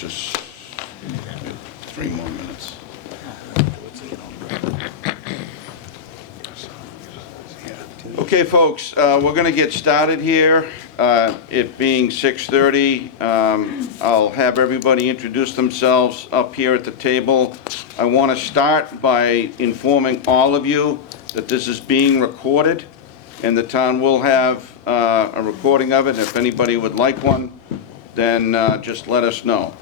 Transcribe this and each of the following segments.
just 3 more minutes. Okay, folks, we're going to get started here. It being 6:30, I'll have everybody introduce themselves up here at the table. I want to start by informing all of you that this is being recorded, and the town will have a recording of it. If anybody would like one, then just let us know.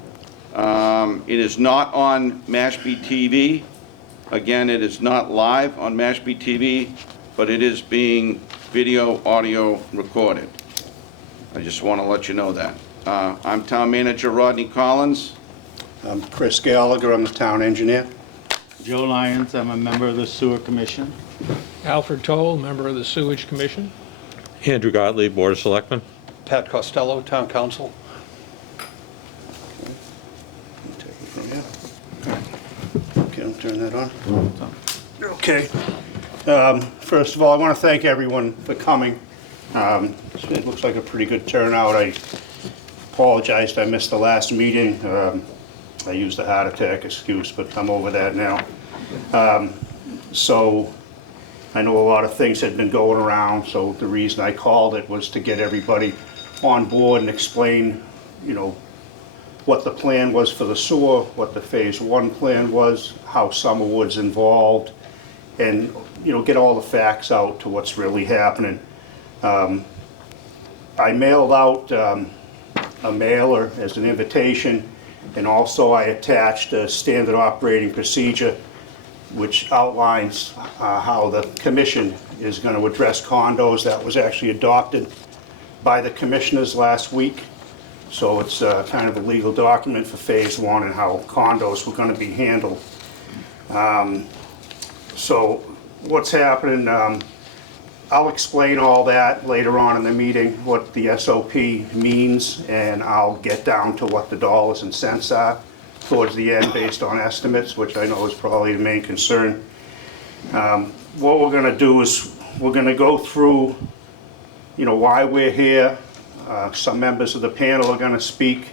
It is not on Mashpee TV. Again, it is not live on Mashpee TV, but it is being video, audio recorded. I just want to let you know that. I'm Town Manager Rodney Collins. I'm Chris Gallagher, I'm the town engineer. Joe Lyons, I'm a member of the Sewer Commission. Alfred Toll, member of the Sewage Commission. Andrew Gottlieb, Board of Selectmen. Pat Costello, Town Council. Take it from here. Okay, I'll turn that on. Okay. First of all, I want to thank everyone for coming. It looks like a pretty good turnout. I apologized I missed the last meeting. I used a heart attack excuse, but I'm over that now. So I know a lot of things had been going around, so the reason I called it was to get everybody on board and explain, you know, what the plan was for the sewer, what the Phase 1 plan was, how Summerwood's involved, and, you know, get all the facts out to what's really happening. I mailed out a mailer as an invitation, and also I attached a standard operating procedure which outlines how the commission is going to address condos. That was actually adopted by the commissioners last week. So it's kind of a legal document for Phase 1 and how condos were going to be handled. So what's happening, I'll explain all that later on in the meeting, what the SOP means, and I'll get down to what the dollars and cents are towards the end based on estimates, which I know is probably the main concern. What we're going to do is we're going to go through, you know, why we're here. Some members of the panel are going to speak.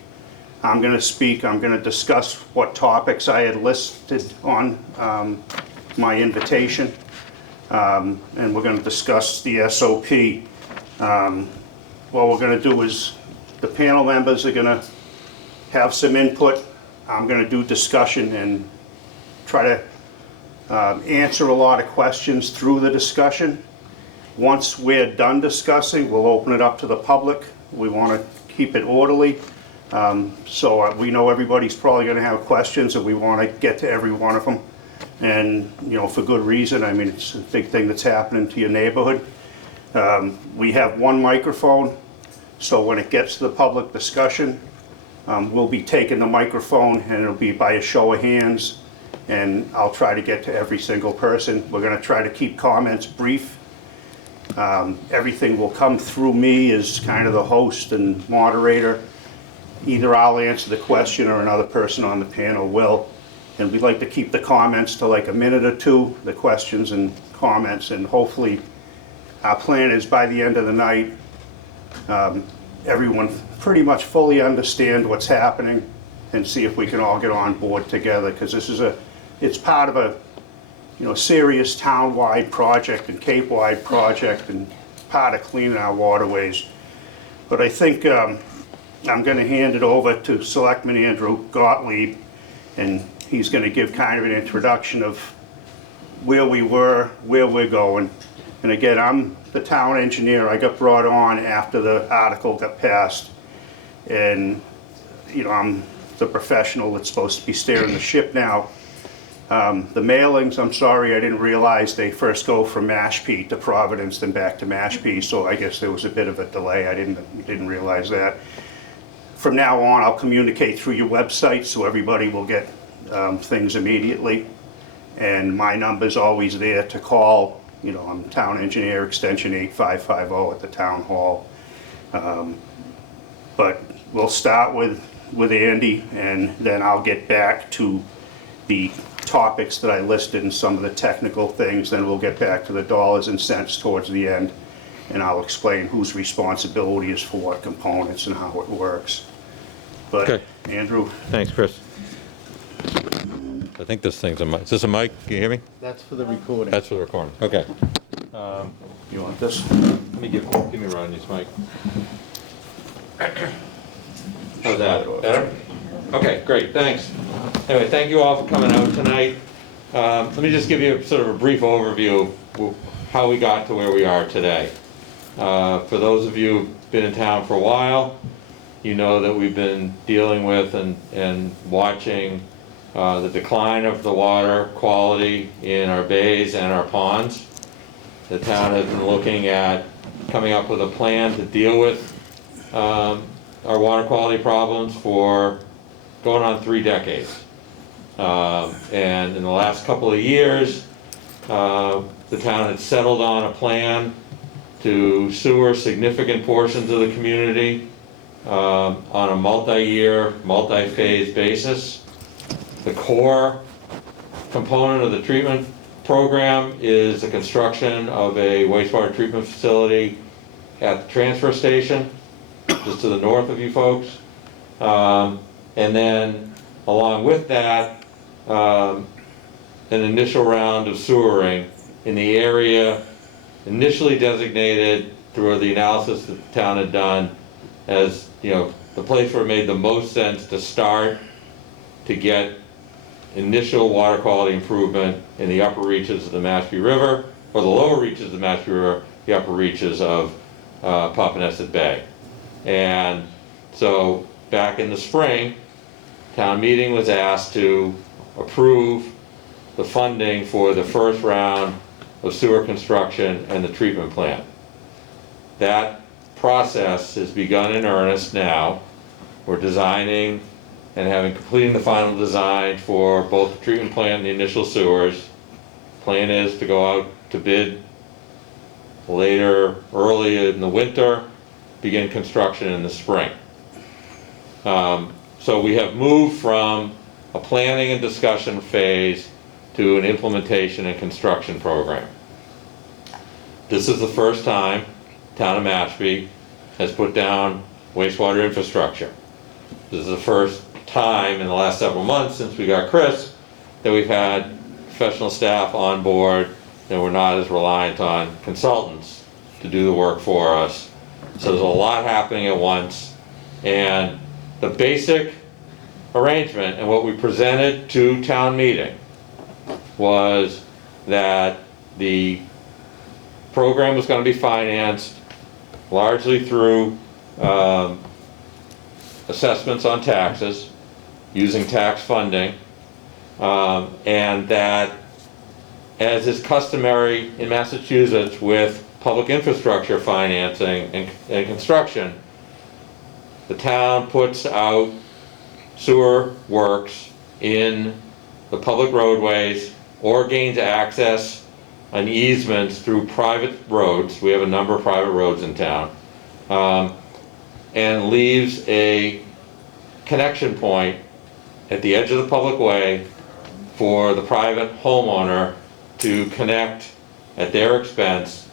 I'm going to speak. I'm going to discuss what topics I had listed on my invitation. And we're going to discuss the SOP. What we're going to do is the panel members are going to have some input. I'm going to do discussion and try to answer a lot of questions through the discussion. Once we're done discussing, we'll open it up to the public. We want to keep it orderly. So we know everybody's probably going to have questions, and we want to get to every one of them. And, you know, for good reason. I mean, it's a big thing that's happening to your neighborhood. We have one microphone, so when it gets to the public discussion, we'll be taking the microphone, and it'll be by a show of hands, and I'll try to get to every single person. We're going to try to keep comments brief. Everything will come through me as kind of the host and moderator. Either I'll answer the question or another person on the panel will. And we'd like to keep the comments to like a minute or two, the questions and comments, and hopefully our plan is by the end of the night, everyone pretty much fully understand what's happening and see if we can all get on board together, because this is it's part of a, you know, serious town-wide project and Cape-wide project and part of cleaning our waterways. But I think I'm going to hand it over to Selectman Andrew Gottlieb, and he's going to give kind of an introduction of where we were, where we're going. And again, I'm the town engineer. I got brought on after the article got passed. And, you know, I'm the professional that's supposed to be steering the ship now. The mailings, I'm sorry, I didn't realize they first go from Mashpee to Providence, then back to Mashpee. So I guess there was a bit of a delay. I didn't realize that. From now on, I'll communicate through your website so everybody will get things immediately, and my number's always there to call. You know, I'm town engineer, extension 8550 at the town hall. But we'll start with Andy, and then I'll get back to the topics that I listed and some of the technical things. Then we'll get back to the dollars and cents towards the end, and I'll explain whose responsibility is for what components and how it works. But Okay. Andrew, Thanks, Chris. I think this thing's a mic. Is this a mic? Can you hear me? That's for the recording. That's for the recording. Okay. you want this? Let me give me Rodney's mic. How's that? Better? Okay, great, thanks. Anyway, thank you all for coming out tonight. Let me just give you sort of a brief overview of how we got to where we are today. For those of you who've been in town for a while, you know that we've been dealing with and watching the decline of the water quality in our bays and our ponds. The town has been looking at coming up with a plan to deal with our water quality problems for going on 3 decades. And in the last couple of years, the town had settled on a plan to sewer significant portions of the community on a multi-year, multi-phase basis. The core component of the treatment program is the construction of a wastewater treatment facility at the transfer station, just to the north of you folks. And then along with that, an initial round of sewering in the area initially designated through the analysis that the town had done as, you know, the place where it made the most sense to start to get initial water quality improvement in the upper reaches of the Mashpee River, or the lower reaches of the Mashpee River, the upper reaches of Papaneset Bay. And so back in the spring, town meeting was asked to approve the funding for the first round of sewer construction and the treatment plant. That process has begun in earnest now. We're designing and having completed the final design for both the treatment plant and the initial sewers. Plan is to go out to bid early in the winter, begin construction in the spring. So we have moved from a planning and discussion phase to an implementation and construction program. This is the first time town of Mashpee has put down wastewater infrastructure. This is the first time in the last several months since we got Chris that we've had professional staff on board and we're not as reliant on consultants to do the work for us. So there's a lot happening at once, and the basic arrangement and what we presented to town meeting was that the program was going to be financed largely through assessments on taxes, using tax funding, and that, as is customary in Massachusetts with public infrastructure financing and construction, the town puts out sewer works in the public roadways or gains access on easements through private roads. We have a number of private roads in town, and leaves a connection point at the edge of the public way for the private homeowner to connect at their expense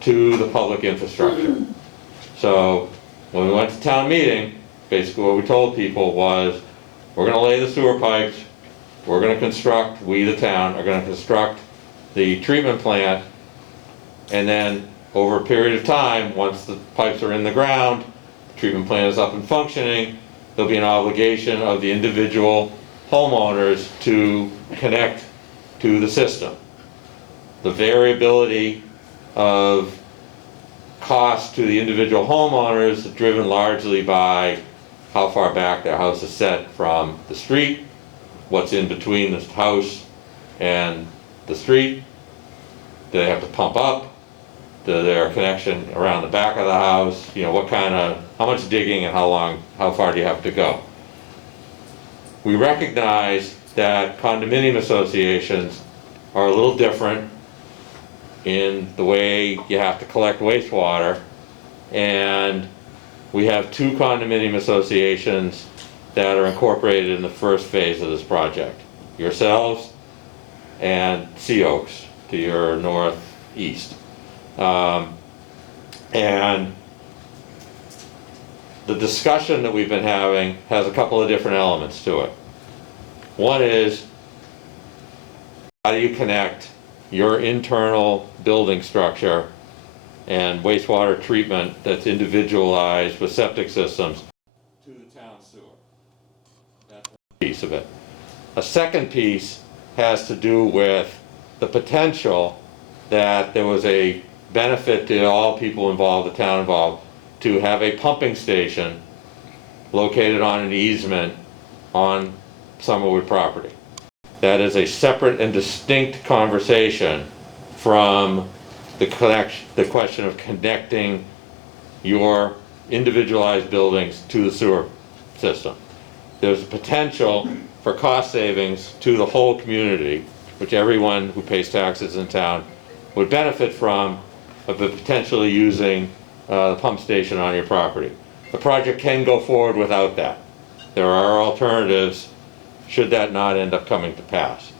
to the public infrastructure. So when we went to town meeting, basically what we told people was, we're going to lay the sewer pipes, we're going to construct, we the town are going to construct the treatment plant, and then over a period of time, once the pipes are in the ground, the treatment plant is up and functioning, there'll be an obligation of the individual homeowners to connect to the system. The variability of cost to the individual homeowners is driven largely by how far back their house is set from the street, what's in between the house and the street. Do they have to pump up? Do their connection around the back of the house? You know, what kind of, how much digging and how far do you have to go? We recognize that condominium associations are a little different in the way you have to collect wastewater, and we have 2 condominium associations that are incorporated in the first phase of this project. Yourselves and Sea Oaks to your northeast. And the discussion that we've been having has a couple of different elements to it. One is, how do you connect your internal building structure and wastewater treatment that's individualized with septic systems to the town sewer? That's one piece of it. A second piece has to do with the potential that there was a benefit to all people involved, the town involved, to have a pumping station located on an easement on Summerwood property. That is a separate and distinct conversation from the question of connecting your individualized buildings to the sewer system. There's a potential for cost savings to the whole community, which everyone who pays taxes in town would benefit from, of potentially using the pump station on your property. The project can go forward without that. There are alternatives should that not end up coming to pass.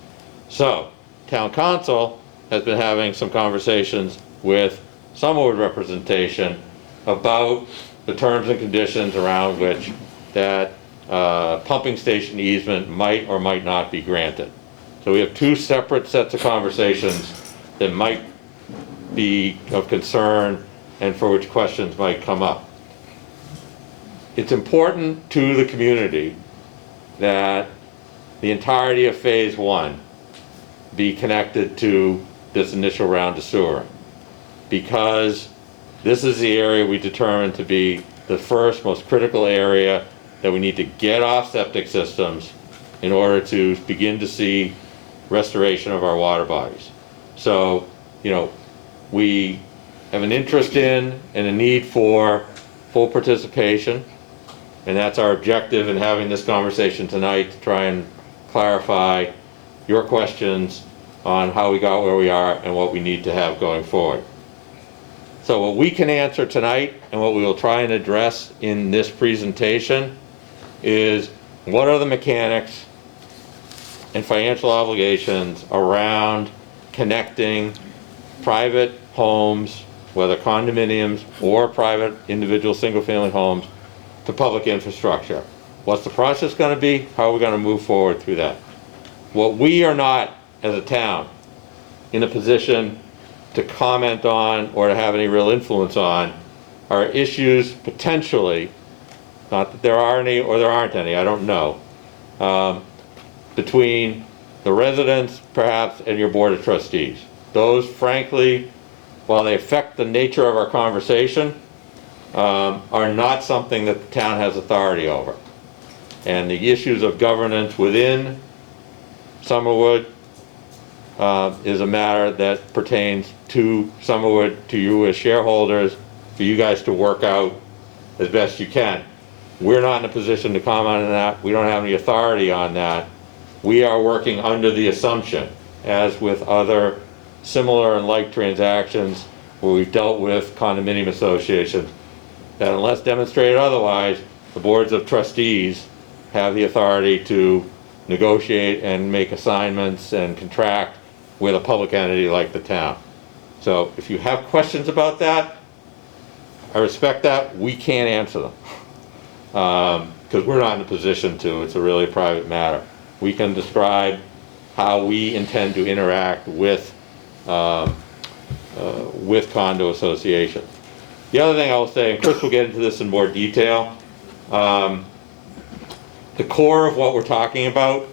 So, town council has been having some conversations with Summerwood representation about the terms and conditions around which that pumping station easement might or might not be granted. So we have two separate sets of conversations that might be of concern and for which questions might come up. It's important to the community that the entirety of phase one be connected to this initial round of sewer, because this is the area we determined to be the first most critical area that we need to get off septic systems in order to begin to see restoration of our water bodies. So, you know, we have an interest in and a need for full participation, and that's our objective in having this conversation tonight, to try and clarify your questions on how we got where we are and what we need to have going forward. So what we can answer tonight and what we will try and address in this presentation is, what are the mechanics and financial obligations around connecting private homes, whether condominiums or private individual single-family homes, to public infrastructure? What's the process going to be? How are we going to move forward through that? What we are not, as a town, in a position to comment on or to have any real influence on are issues potentially, not that there are any or there aren't any, I don't know, between the residents perhaps and your board of trustees. Those, frankly, while they affect the nature of our conversation, are not something that the town has authority over. And the issues of governance within Summerwood is a matter that pertains to Summerwood, to you as shareholders, for you guys to work out as best you can. We're not in a position to comment on that. We don't have any authority on that. We are working under the assumption, as with other similar and like transactions where we've dealt with condominium associations, that unless demonstrated otherwise, the boards of trustees have the authority to negotiate and make assignments and contract with a public entity like the town. So if you have questions about that, I respect that. We can't answer them because we're not in a position to. It's a really private matter. We can describe how we intend to interact with condo associations. The other thing I will say, and Chris will get into this in more detail, the core of what we're talking about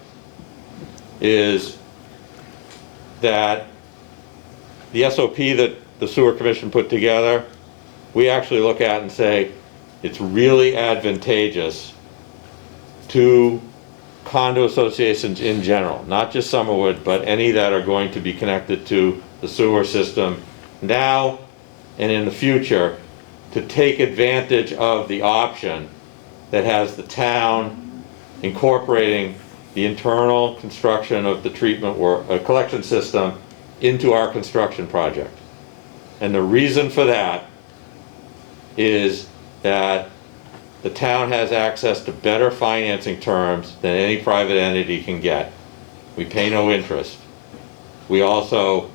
is that the SOP that the Sewer Commission put together, we actually look at and say it's really advantageous to condo associations in general, not just Summerwood, but any that are going to be connected to the sewer system now and in the future, to take advantage of the option that has the town incorporating the internal construction of the treatment collection system into our construction project. And the reason for that is that the town has access to better financing terms than any private entity can get. We pay no interest. We also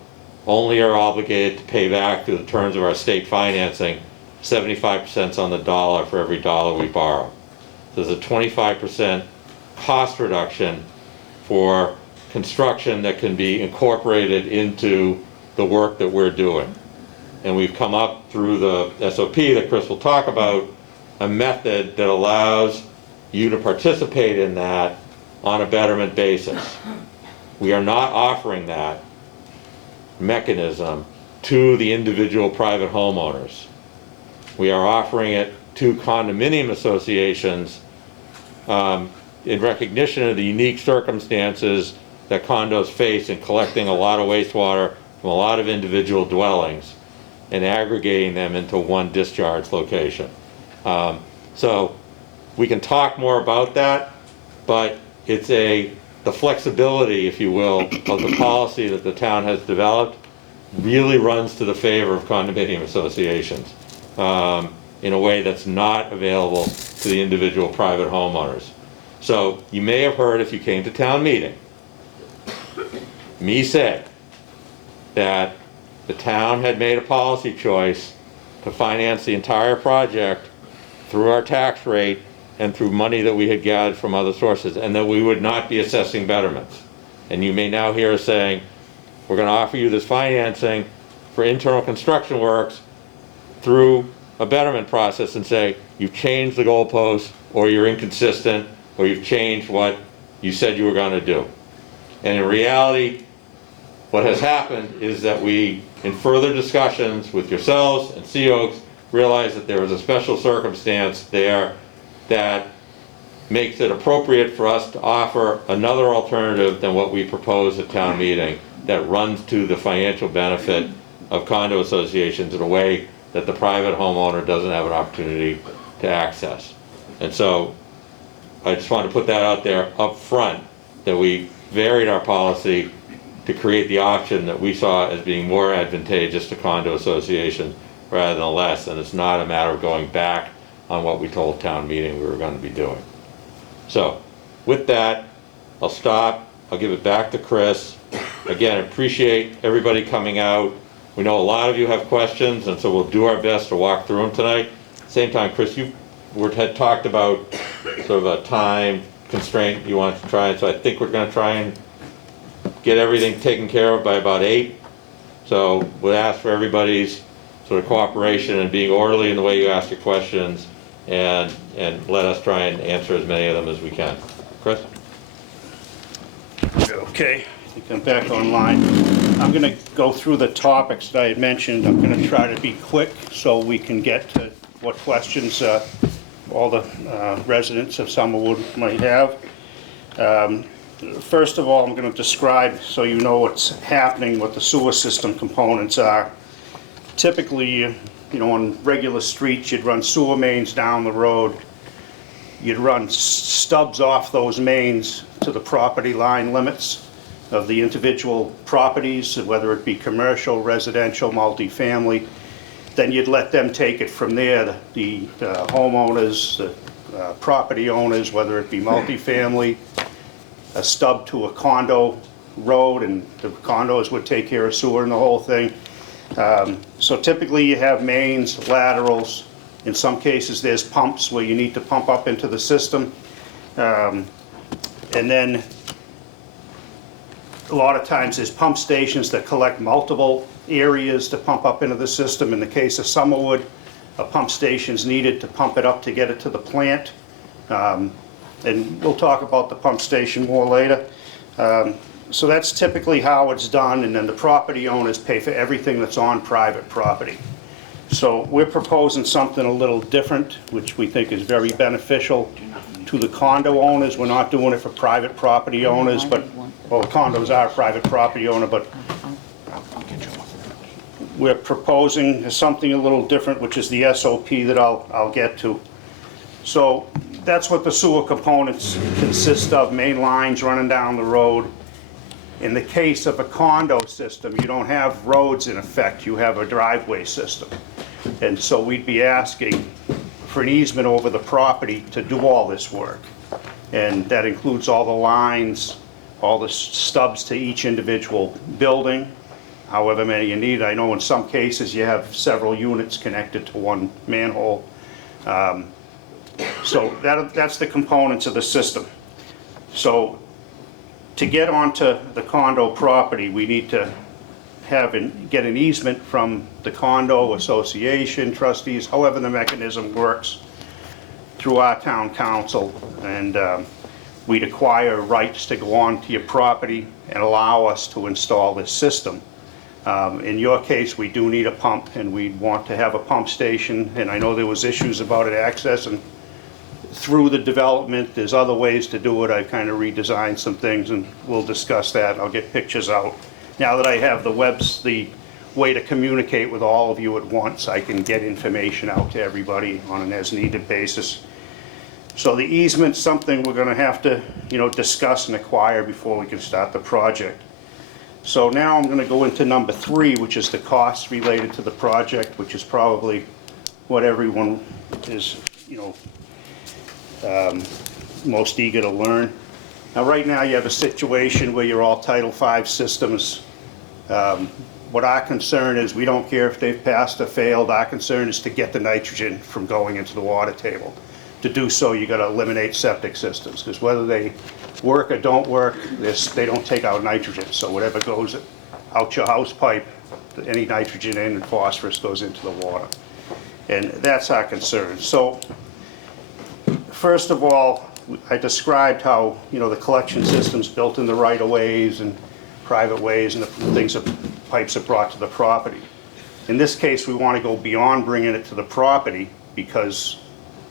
only are obligated to pay back through the terms of our state financing 75% on the dollar for every dollar we borrow. There's a 25% cost reduction for construction that can be incorporated into the work that we're doing. And we've come up through the SOP that Chris will talk about, a method that allows you to participate in that on a betterment basis. We are not offering that mechanism to the individual private homeowners. We are offering it to condominium associations in recognition of the unique circumstances that condos face in collecting a lot of wastewater from a lot of individual dwellings and aggregating them into one discharge location. So we can talk more about that, but it's the flexibility, if you will, of the policy that the town has developed really runs to the favor of condominium associations in a way that's not available to the individual private homeowners. So you may have heard, if you came to town meeting, me say that the town had made a policy choice to finance the entire project through our tax rate and through money that we had gathered from other sources, and that we would not be assessing betterments. And you may now hear us saying, we're going to offer you this financing for internal construction works through a betterment process, and say, you've changed the goalposts, or you're inconsistent, or you've changed what you said you were going to do. And in reality, what has happened is that we, in further discussions with yourselves and Sea Oaks, realized that there was a special circumstance there that makes it appropriate for us to offer another alternative than what we proposed at town meeting that runs to the financial benefit of condo associations in a way that the private homeowner doesn't have an opportunity to access. And so I just want to put that out there up front, that we varied our policy to create the option that we saw as being more advantageous to condo associations rather than less, and it's not a matter of going back on what we told town meeting we were going to be doing. So with that, I'll stop. I'll give it back to Chris. Again, appreciate everybody coming out. We know a lot of you have questions, and so we'll do our best to walk through them tonight. Same time, Chris, you had talked about sort of a time constraint you want to try, and so I think we're going to try and get everything taken care of by about 8. So we'll ask for everybody's sort of cooperation and being orderly in the way you ask your questions, and let us try and answer as many of them as we can. Chris? Okay, I think I'm back online. I'm going to go through the topics that I had mentioned. I'm going to try to be quick so we can get to what questions all the residents of Summerwood might have. First of all, I'm going to describe, so you know what's happening, what the sewer system components are. Typically, on regular streets, you'd run sewer mains down the road. You'd run stubs off those mains to the property line limits of the individual properties, whether it be commercial, residential, multifamily. Then you'd let them take it from there, the homeowners, the property owners, whether it be multifamily, a stub to a condo road, and the condos would take care of sewer and the whole thing. So typically you have mains, laterals. In some cases there's pumps where you need to pump up into the system. And then a lot of times there's pump stations that collect multiple areas to pump up into the system. In the case of Summerwood, a pump station's needed to pump it up to get it to the plant. And we'll talk about the pump station more later. So that's typically how it's done, and then the property owners pay for everything that's on private property. So we're proposing something a little different, which we think is very beneficial to the condo owners. We're not doing it for private property owners, but, well, condos are private property owner, but we're proposing something a little different, which is the SOP that I'll get to. So that's what the sewer components consist of, main lines running down the road. In the case of a condo system, you don't have roads in effect, you have a driveway system. And so we'd be asking for an easement over the property to do all this work. And that includes all the lines, all the stubs to each individual building, however many you need. I know in some cases you have several units connected to one manhole. So that's the components of the system. So to get onto the condo property, we need to get an easement from the condo association, trustees, however the mechanism works, through our town council, and we'd acquire rights to go onto your property and allow us to install this system. In your case, we do need a pump, and we'd want to have a pump station, and I know there was issues about it accessing through the development. There's other ways to do it. I've kind of redesigned some things, and we'll discuss that. I'll get pictures out. Now that I have the way to communicate with all of you at once, I can get information out to everybody on an as-needed basis. So the easement's something we're gonna have to, discuss and acquire before we can start the project. So now I'm gonna go into number 3, which is the costs related to the project, which is probably what everyone is, most eager to learn. Now, right now, you have a situation where you're all Title V systems. What our concern is, we don't care if they've passed or failed. Our concern is to get the nitrogen from going into the water table. To do so, you gotta eliminate septic systems, because whether they work or don't work, they don't take out nitrogen. So whatever goes out your house pipe, any nitrogen in and phosphorus goes into the water. And that's our concern. So, first of all, I described how, the collection system's built in the right-of-ways and private ways, and the things that pipes are brought to the property. In this case, we want to go beyond bringing it to the property, because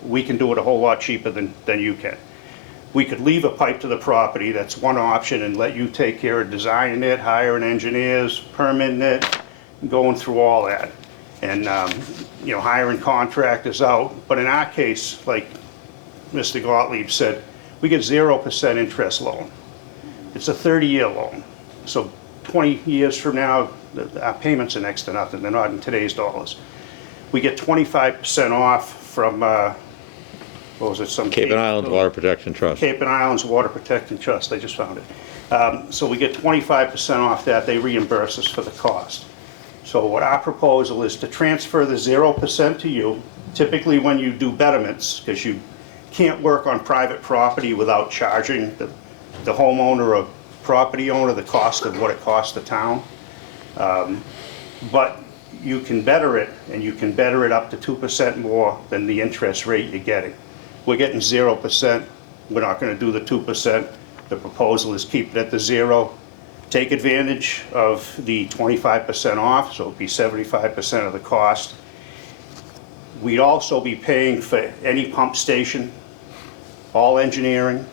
we can do it a whole lot cheaper than you can. We could leave a pipe to the property, that's one option, and let you take care of designing it, hiring engineers, permitting it, going through all that. And, hiring contractors out. But in our case, like Mr. Gottlieb said, we get 0% interest loan. It's a 30-year loan. So 20 years from now, our payments are next to nothing. They're not in today's dollars. We get 25% off from, Cape and Islands Water Protection Trust. Cape and Islands Water Protection Trust, I just found it. So we get 25% off that. They reimburse us for the cost. So what our proposal is to transfer the 0% to you, typically when you do betterments, because you can't work on private property without charging the homeowner or property owner the cost of what it costs the town. But you can better it, and you can better it up to 2% more than the interest rate you're getting. We're getting 0%. We're not going to do the 2%. The proposal is keep it at the 0. Take advantage of the 25% off, so it'll be 75% of the cost. We'd also be paying for any pump station, all engineering.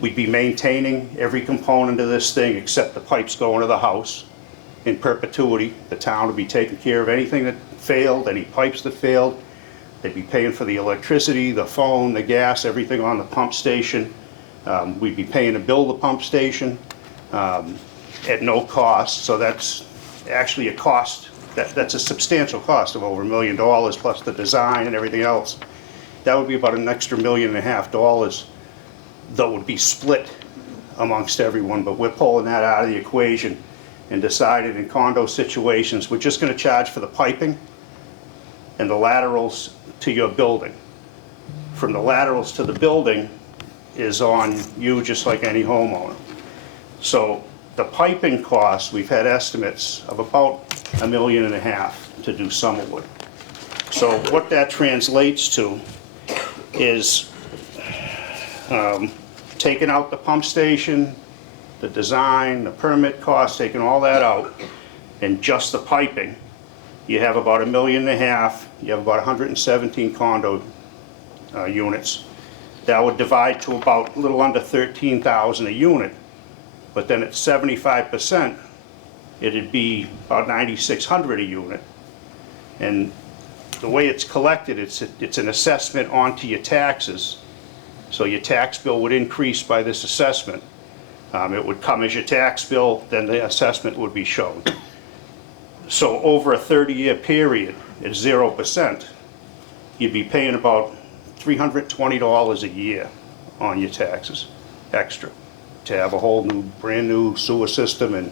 We'd be maintaining every component of this thing except the pipes going to the house in perpetuity. The town would be taking care of anything that failed, any pipes that failed. They'd be paying for the electricity, the phone, the gas, everything on the pump station. We'd be paying to build the pump station at no cost. So that's actually a cost, that's a substantial cost of over $1 million, plus the design and everything else. That would be about an extra $1.5 million that would be split amongst everyone, but we're pulling that out of the equation and decided in condo situations, we're just gonna charge for the piping and the laterals to your building. From the laterals to the building is on you, just like any homeowner. So the piping cost, we've had estimates of about $1.5 million to do Summerwood. So what that translates to is taking out the pump station, the design, the permit costs, taking all that out, and just the piping, you have about $1.5 million. You have about 117 condo units. That would divide to about a little under $13,000 a unit. But then at 75%, it'd be about $9,600 a unit. And the way it's collected, it's an assessment onto your taxes. So your tax bill would increase by this assessment. It would come as your tax bill, then the assessment would be shown. So over a 30-year period, at 0%, you'd be paying about $320 a year on your taxes, extra, to have a whole new, brand new sewer system and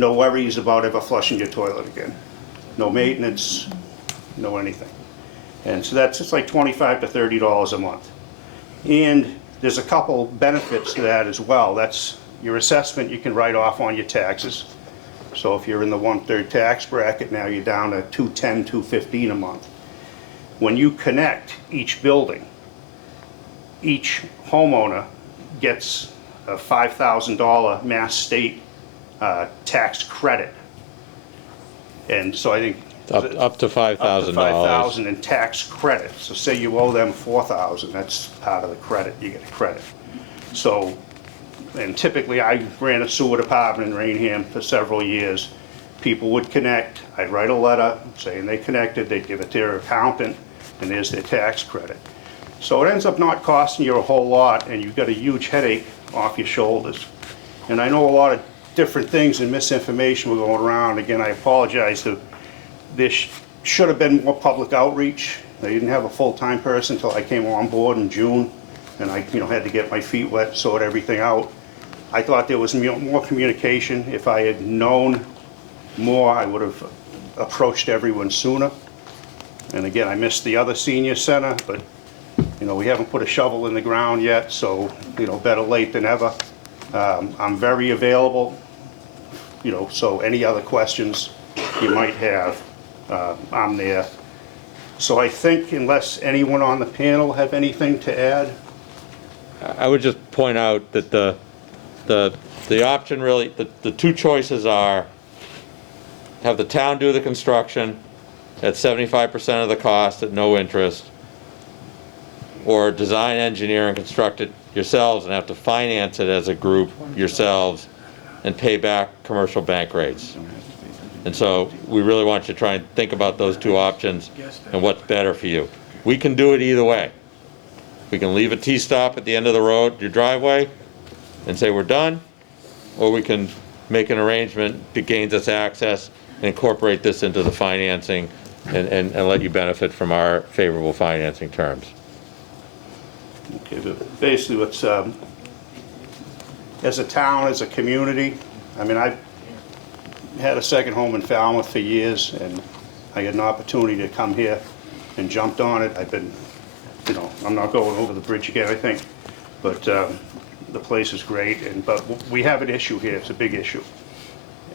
no worries about ever flushing your toilet again. No maintenance, no anything. And so that's just like $25 to $30 a month. And there's a couple benefits to that as well. That's your assessment you can write off on your taxes. So if you're in the 1/3 tax bracket, now you're down to $210, $215 a month. When you connect each building, each homeowner gets a $5,000 Mass State tax credit. And so I think Up to $5,000. up to $5,000 in tax credit. So say you owe them $4,000, that's part of the credit, you get a credit. So, and typically I ran a sewer department in Rainham for several years. People would connect, I'd write a letter saying they connected, they'd give it to their accountant, and there's their tax credit. So it ends up not costing you a whole lot, and you've got a huge headache off your shoulders. And I know a lot of different things and misinformation were going around. Again, I apologize. There should have been more public outreach. They didn't have a full-time person until I came on board in June, and I had to get my feet wet, sort everything out. I thought there was more communication. If I had known more, I would have approached everyone sooner. And again, I missed the other senior center, but we haven't put a shovel in the ground yet, so better late than ever. I'm very available, so any other questions you might have, I'm there. So I think unless anyone on the panel have anything to add. I would just point out that the option really, the two choices are have the town do the construction at 75% of the cost at no interest, or design, engineer, and construct it yourselves and have to finance it as a group yourselves and pay back commercial bank rates. And so we really want you to try and think about those two options and what's better for you. We can do it either way. We can leave a T-stop at the end of the road, your driveway, and say we're done, or we can make an arrangement that gains us access and incorporate this into the financing and let you benefit from our favorable financing terms. Okay, but basically what's, as a town, as a community, I've had a second home in Falmouth for years, and I had an opportunity to come here and jumped on it. I've been, I'm not going over the bridge again, I think, but the place is great, but we have an issue here, it's a big issue,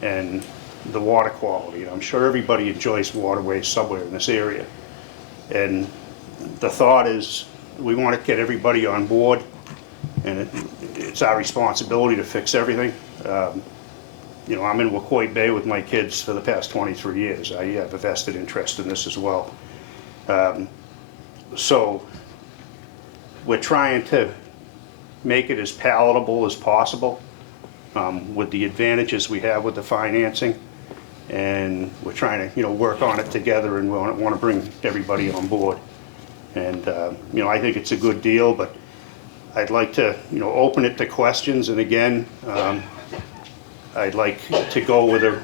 and the water quality. I'm sure everybody enjoys waterways somewhere in this area, and the thought is we want to get everybody on board, and it's our responsibility to fix everything. I'm in Wacoit Bay with my kids for the past 23 years. I have a vested interest in this as well. So we're trying to make it as palatable as possible with the advantages we have with the financing. And we're trying to, work on it together, and we want to bring everybody on board. And, I think it's a good deal, but I'd like to, open it to questions. And again, I'd like to go with a,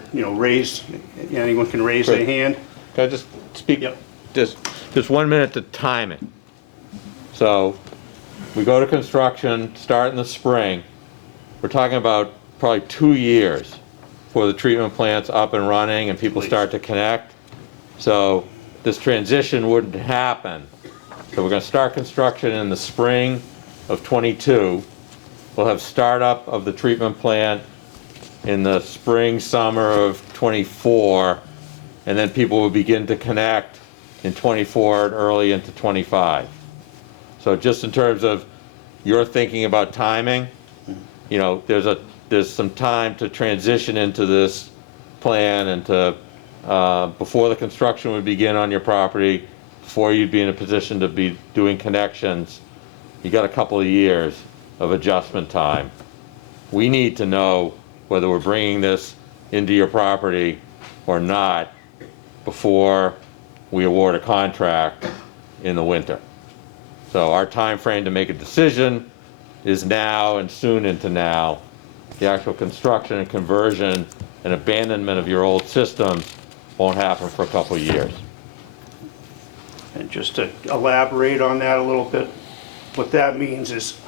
anyone can raise their hand. Can I just speak? Yep. Just 1 minute to time it. So we go to construction, start in the spring. We're talking about probably 2 years before the treatment plant's up and running and people start to connect. So this transition wouldn't happen. So we're going to start construction in the spring of '22. We'll have startup of the treatment plant in the spring, summer of '24, and then people will begin to connect in '24 and early into '25. So just in terms of your thinking about timing, there's some time to transition into this plan and to before the construction would begin on your property, before you'd be in a position to be doing connections. You got a couple of years of adjustment time. We need to know whether we're bringing this into your property or not before we award a contract in the winter. So our time frame to make a decision is now and soon into now. The actual construction and conversion and abandonment of your old systems won't happen for a couple of years. And just to elaborate on that a little bit, what that means is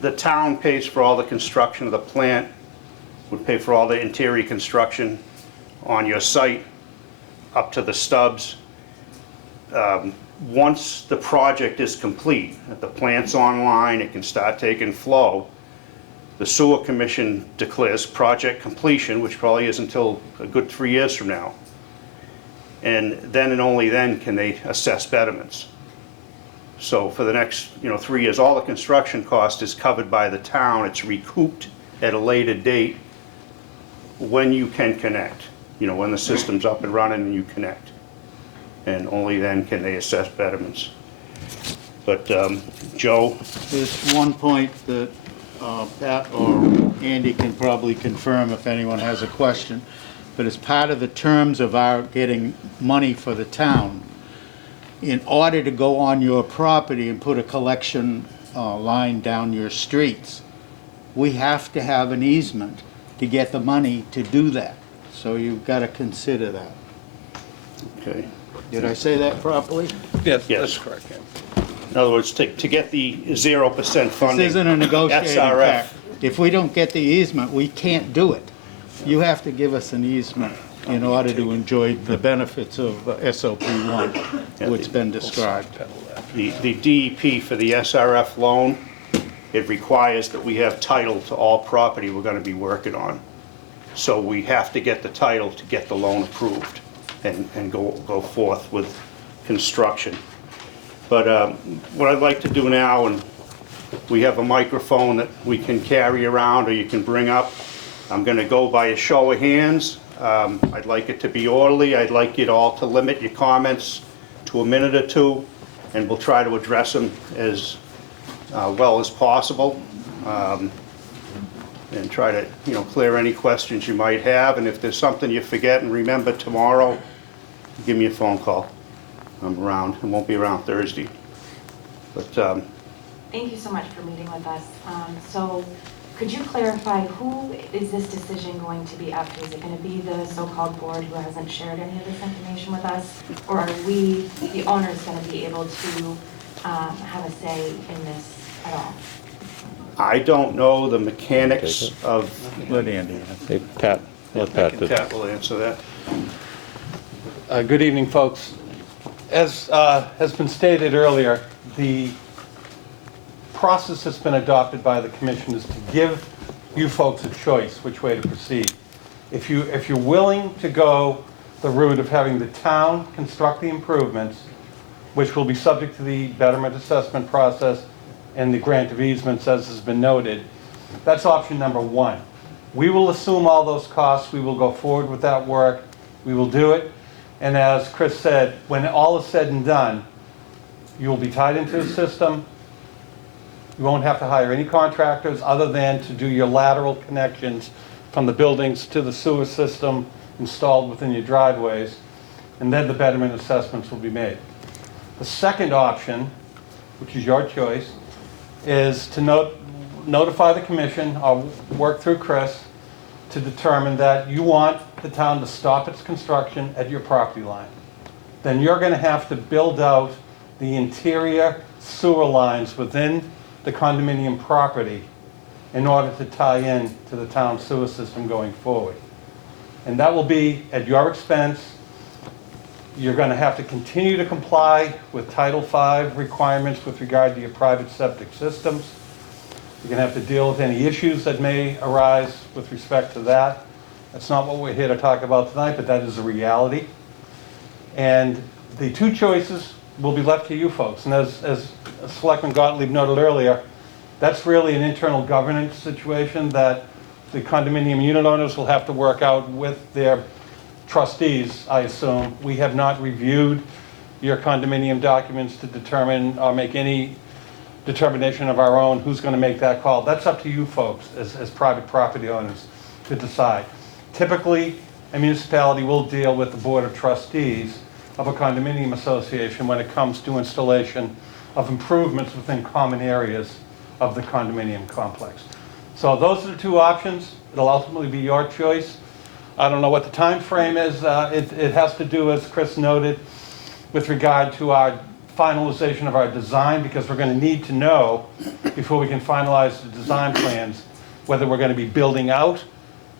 the town pays for all the construction of the plant, would pay for all the interior construction on your site up to the stubs. Once the project is complete, if the plant's online, it can start taking flow, the sewer commission declares project completion, which probably is until a good 3 years from now. And then and only then can they assess betterments. So for the next 3 years, all the construction cost is covered by the town. It's recouped at a later date when you can connect, when the system's up and running and you connect. And only then can they assess betterments. But Joe? There's one point that Pat or Andy can probably confirm if anyone has a question, but as part of the terms of our getting money for the town, in order to go on your property and put a collection line down your streets, we have to have an easement to get the money to do that. So you've got to consider that. Okay. Did I say that properly? Yes, Yes. that's correct, yeah. In other words, to get the 0% funding. This isn't a negotiating SRF. pact. If we don't get the easement, we can't do it. You have to give us an easement in order to enjoy the benefits of SOP 1, which has been described. The DEP for the SRF loan, it requires that we have title to all property we're going to be working on. So we have to get the title to get the loan approved and go forth with construction. But what I'd like to do now, and we have a microphone that we can carry around or you can bring up. I'm going to go by a show of hands. I'd like it to be orderly. I'd like you all to limit your comments to a minute or two, and we'll try to address them as well as possible, and try to clear any questions you might have. And if there's something you forget and remember tomorrow, give me a phone call. I'm around. I won't be around Thursday. But Thank you so much for meeting with us. So could you clarify, who is this decision going to be up to? Is it going to be the so-called board who hasn't shared any of this information with us? Or are we, the owners, going to be able to have a say in this at all? I don't know the mechanics of. Let Andy. Hey, Pat, let Pat do it. Pat will answer that. Good evening, folks. As has been stated earlier, the process that's been adopted by the commission is to give you folks a choice which way to proceed. If you're willing to go the route of having the town construct the improvements, which will be subject to the betterment assessment process and the grant of easements, as has been noted, that's option number one. We will assume all those costs. We will go forward with that work. We will do it. And as Chris said, when all is said and done, you will be tied into the system. You won't have to hire any contractors other than to do your lateral connections from the buildings to the sewer system installed within your driveways, and then the betterment assessments will be made. The second option, which is your choice, is to notify the commission, or work through Chris, to determine that you want the town to stop its construction at your property line. Then you're going to have to build out the interior sewer lines within the condominium property in order to tie in to the town sewer system going forward. And that will be at your expense. You're going to have to continue to comply with Title V requirements with regard to your private septic systems. You're going to have to deal with any issues that may arise with respect to that. That's not what we're here to talk about tonight, but that is a reality. And the two choices will be left to you folks. And as Selectman Gottlieb noted earlier, that's really an internal governance situation that the condominium unit owners will have to work out with their trustees, I assume. We have not reviewed your condominium documents to determine or make any determination of our own who's going to make that call. That's up to you folks as private property owners to decide. Typically, a municipality will deal with the board of trustees of a condominium association when it comes to installation of improvements within common areas of the condominium complex. So those are the two options. It'll ultimately be your choice. I don't know what the time frame is. It has to do, as Chris noted, with regard to our finalization of our design, because we're going to need to know before we can finalize the design plans whether we're going to be building out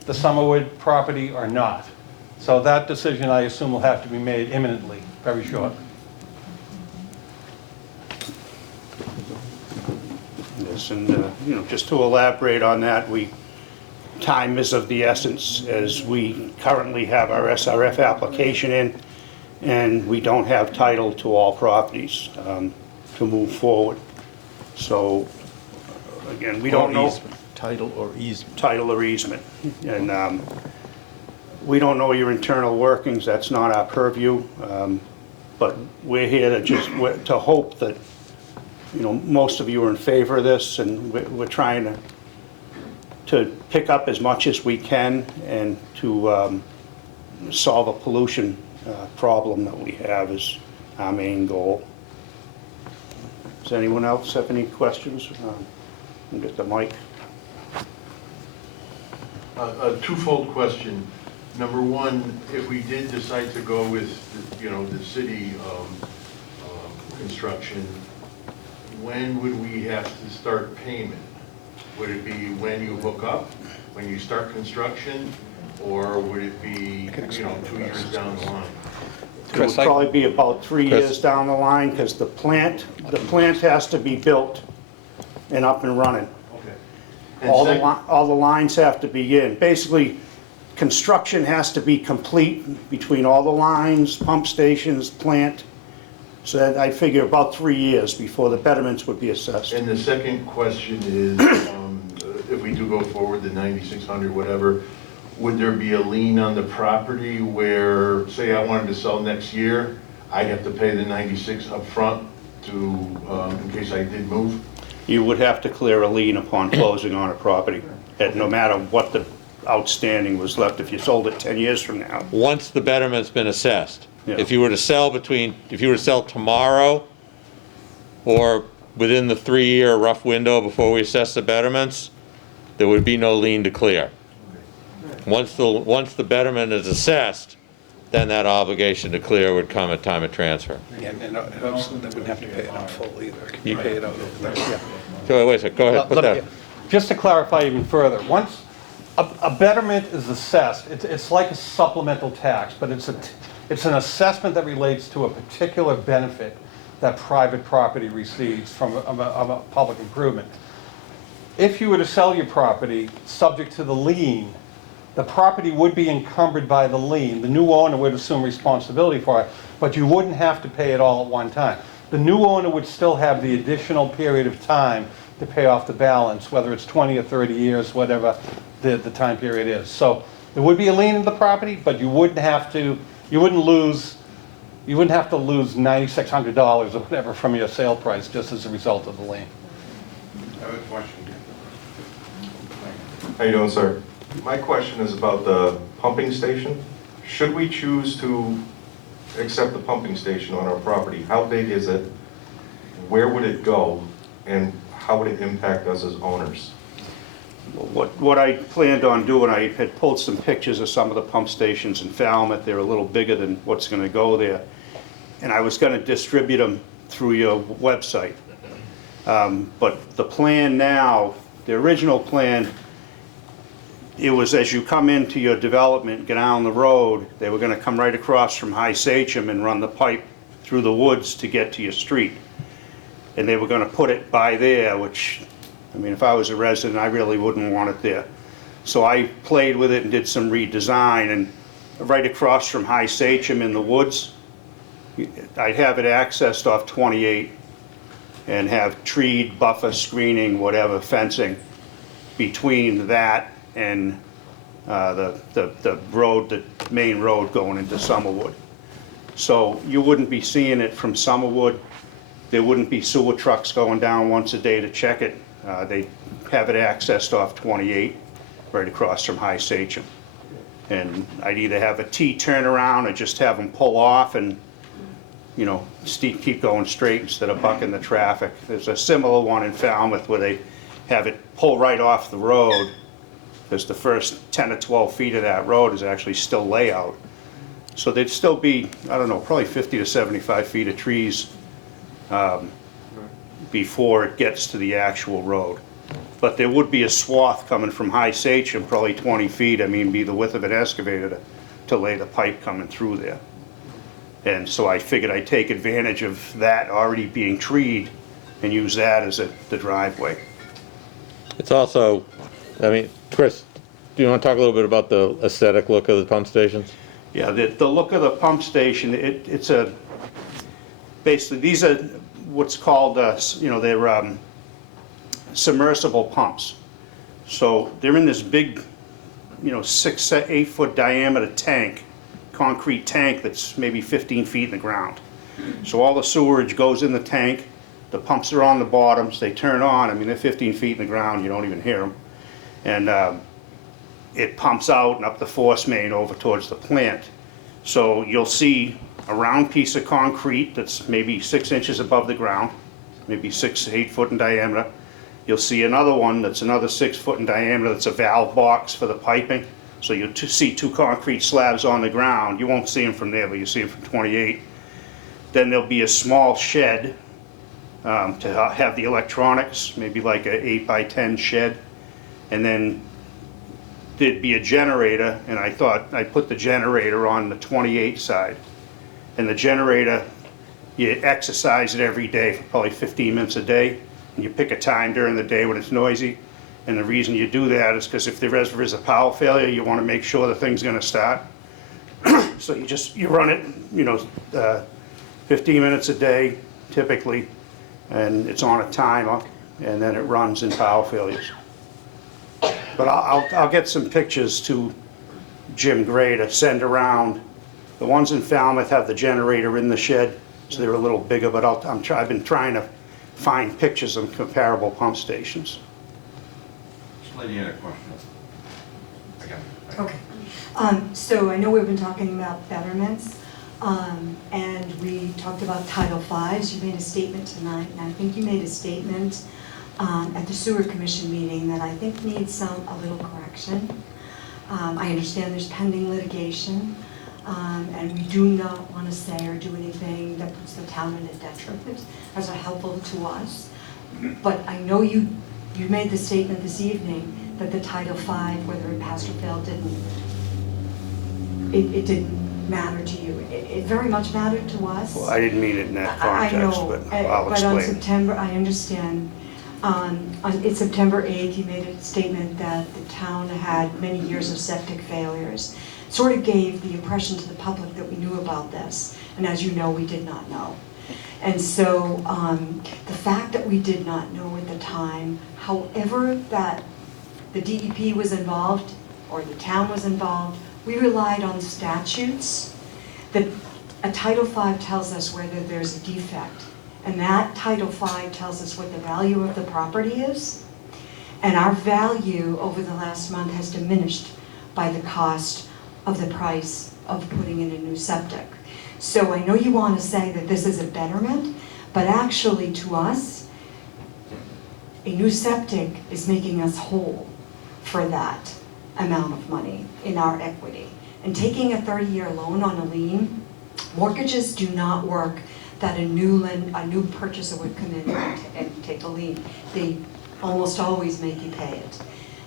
the Summerwood property or not. So that decision, I assume, will have to be made imminently, very shortly. Yes, and, you know, just to elaborate on that, time is of the essence, as we currently have our SRF application in, and we don't have title to all properties to move forward. So, again, we don't Or know. easement, title or easement. Title or easement. And we don't know your internal workings, that's not our purview. But we're here to hope that, you know, most of you are in favor of this, and we're trying to pick up as much as we can and to solve a pollution problem that we have is our main goal. Does anyone else have any questions? We'll get the mic. A twofold question. Number one, if we did decide to go with, you know, the city construction, when would we have to start payment? Would it be when you hook up, when you start construction, or would it be, you know, 2 years down the line? It would probably be about 3 years down the line, because the plant has to be built and up and running. Okay. And All the lines have to be in. Basically, construction has to be complete between all the lines, pump stations, plant. So that I figure about 3 years before the betterments would be assessed. And the second question is, if we do go forward, the 9,600, whatever, would there be a lien on the property where, say I wanted to sell next year, I'd have to pay the 96 up front to, in case I did move? You would have to clear a lien upon closing on a property, no matter what the outstanding was left, if you sold it 10 years from now. Once the betterment's been assessed. Yeah. If you were to sell tomorrow, or within the 3-year rough window before we assess the betterments, there would be no lien to clear. Once the betterment is assessed, then that obligation to clear would come at time of transfer. And also, they wouldn't have to pay it in full either. You pay it out over there. So wait a second, go ahead, put that. Just to clarify even further, once a betterment is assessed, it's like a supplemental tax, but it's an assessment that relates to a particular benefit that private property receives from a public improvement. If you were to sell your property subject to the lien, the property would be encumbered by the lien. The new owner would assume responsibility for it, but you wouldn't have to pay it all at one time. The new owner would still have the additional period of time to pay off the balance, whether it's 20 or 30 years, whatever the time period is. So there would be a lien in the property, but you wouldn't have to lose $9,600 or whatever from your sale price just as a result of the lien. I have a question. How you doing, sir? My question is about the pumping station. Should we choose to accept the pumping station on our property, how big is it? Where would it go? And how would it impact us as owners? What I planned on doing, I had pulled some pictures of some of the pump stations in Falmouth. They're a little bigger than what's going to go there. And I was going to distribute them through your website. But the plan now, the original plan, it was as you come into your development, get down the road, they were going to come right across from High Sachem and run the pipe through the woods to get to your street. And they were going to put it by there, which, I mean, if I was a resident, I really wouldn't want it there. So I played with it and did some redesign, and right across from High Sachem in the woods, I'd have it accessed off 28 and have treed, buffer, screening, whatever, fencing between that and the road, the main road going into Summerwood. So you wouldn't be seeing it from Summerwood. There wouldn't be sewer trucks going down once a day to check it. They have it accessed off 28, right across from High Sachem. And I'd either have a T turnaround or just have them pull off and, you know, keep going straight instead of bucking the traffic. There's a similar one in Falmouth where they have it pull right off the road, because the first 10 or 12 feet of that road is actually still layout. So there'd still be, I don't know, probably 50 to 75 feet of trees before it gets to the actual road. But there would be a swath coming from High Sachem, probably 20 feet, I mean, be the width of an excavator to lay the pipe coming through there. And so I figured I'd take advantage of that already being treed and use that as the driveway. It's also, I mean, Chris, do you want to talk a little bit about the aesthetic look of the pump stations? Yeah, the look of the pump station, it's a, basically, these are what's called, they're submersible pumps. So they're in this big, 6, 8 foot diameter tank, concrete tank that's maybe 15 feet in the ground. So all the sewerage goes in the tank, the pumps are on the bottoms, they turn on, I mean, they're 15 feet in the ground, you don't even hear them. And it pumps out and up the force main over towards the plant. So you'll see a round piece of concrete that's maybe 6 inches above the ground, maybe 6 to 8 foot in diameter. You'll see another one that's another 6 foot in diameter that's a valve box for the piping. So you'll see 2 concrete slabs on the ground. You won't see them from there, but you see them from 28. Then there'll be a small shed to have the electronics, maybe like a 8 by 10 shed. And then there'd be a generator, and I thought I'd put the generator on the 28 side. And the generator, you exercise it every day for probably 15 minutes a day. And you pick a time during the day when it's noisy. And the reason you do that is because if there ever is a power failure, you want to make sure the thing's going to start. So you run it, 15 minutes a day typically, and it's on a timer, and then it runs in power failures. But I'll get some pictures to Jim Gray to send around. The ones in Falmouth have the generator in the shed, so they're a little bigger, but I've been trying to find pictures of comparable pump stations. This lady had a question. Again. Okay. So I know we've been talking about betterments, and we talked about Title V's. You made a statement tonight, and I think you made a statement at the Sewer Commission meeting that I think needs a little correction. I understand there's pending litigation, and we do not want to say or do anything that puts the town in a detriment as are helpful to us. But I know you made the statement this evening that the Title V, whether it passed or failed, it didn't matter to you. It very much mattered to us. Well, I didn't mean it in that I context, know, but I'll explain. But on September, I understand, it's September 8th, you made a statement that the town had many years of septic failures. Sort of gave the impression to the public that we knew about this, and as you know, we did not know. And so the fact that we did not know at the time, however that the DEP was involved or the town was involved, we relied on statutes that a Title V tells us whether there's a defect. And that Title V tells us what the value of the property is. And our value over the last month has diminished by the cost of the price of putting in a new septic. So I know you want to say that this is a betterment, but actually to us, a new septic is making us whole for that amount of money in our equity. And taking a 30-year loan on a lien, mortgages do not work that a new purchaser would come in and take a lien. They almost always make you pay it.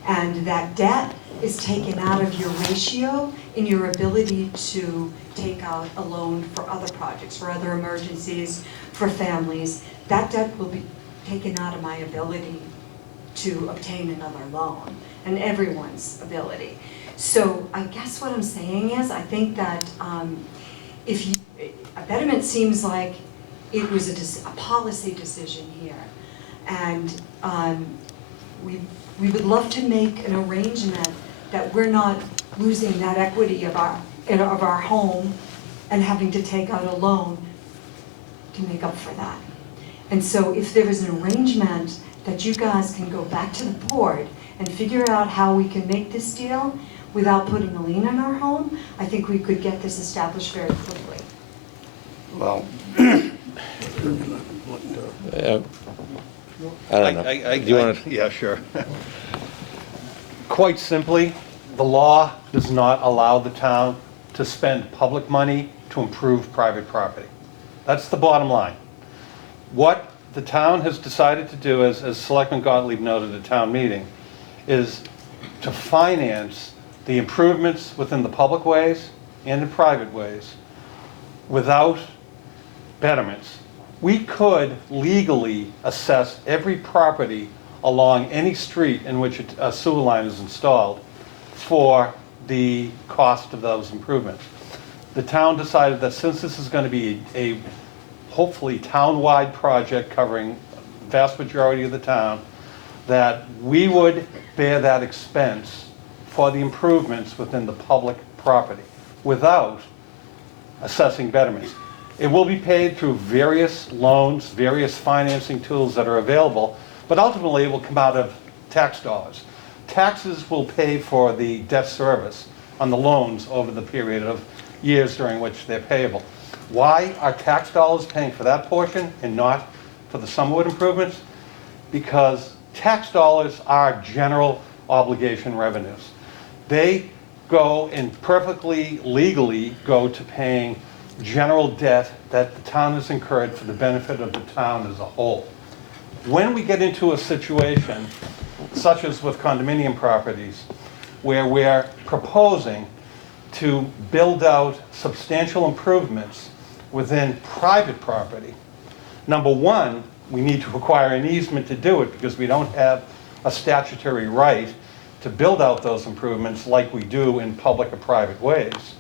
And that debt is taken out of your ratio in your ability to take out a loan for other projects, for other emergencies, for families. That debt will be taken out of my ability to obtain another loan, and everyone's ability. So I guess what I'm saying is, I think that a betterment seems like it was a policy decision here. And we would love to make an arrangement that we're not losing that equity of our home and having to take out a loan to make up for that. And so if there is an arrangement that you guys can go back to the board and figure out how we can make this deal without putting a lien on our home, I think we could get this established very quickly. Well, I don't know. Do you want to? Yeah, sure. Quite simply, the law does not allow the town to spend public money to improve private property. That's the bottom line. What the town has decided to do, as Selectman Gottlieb noted at town meeting, is to finance the improvements within the public ways and in private ways without betterments. We could legally assess every property along any street in which a sewer line is installed for the cost of those improvements. The town decided that since this is going to be a hopefully town-wide project covering the vast majority of the town, that we would bear that expense for the improvements within the public property without assessing betterments. It will be paid through various loans, various financing tools that are available, but ultimately it will come out of tax dollars. Taxes will pay for the debt service on the loans over the period of years during which they're payable. Why are tax dollars paying for that portion and not for the Summerwood improvements? Because tax dollars are general obligation revenues. They go and perfectly legally go to paying general debt that the town has incurred for the benefit of the town as a whole. When we get into a situation, such as with condominium properties, where we're proposing to build out substantial improvements within private property, number one, we need to acquire an easement to do it because we don't have a statutory right to build out those improvements like we do in public or private ways.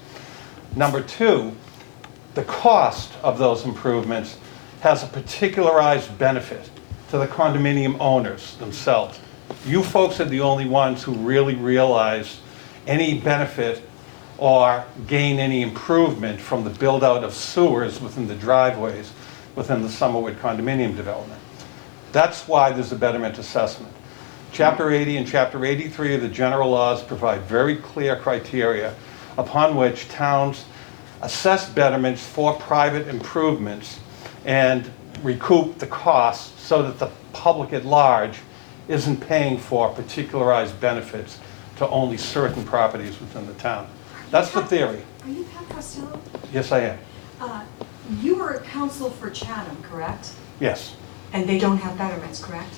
Number two, the cost of those improvements has a particularized benefit to the condominium owners themselves. You folks are the only ones who really realize any benefit or gain any improvement from the build out of sewers within the driveways within the Summerwood condominium development. That's why there's a betterment assessment. Chapter 80 and Chapter 83 of the general laws provide very clear criteria upon which towns assess betterments for private improvements and recoup the costs so that the public at large isn't paying for particularized benefits to only certain properties within the town. That's the theory. Are you Pat Costello? Yes, I am. You were counsel for Chatham, correct? Yes. And they don't have betterments, correct?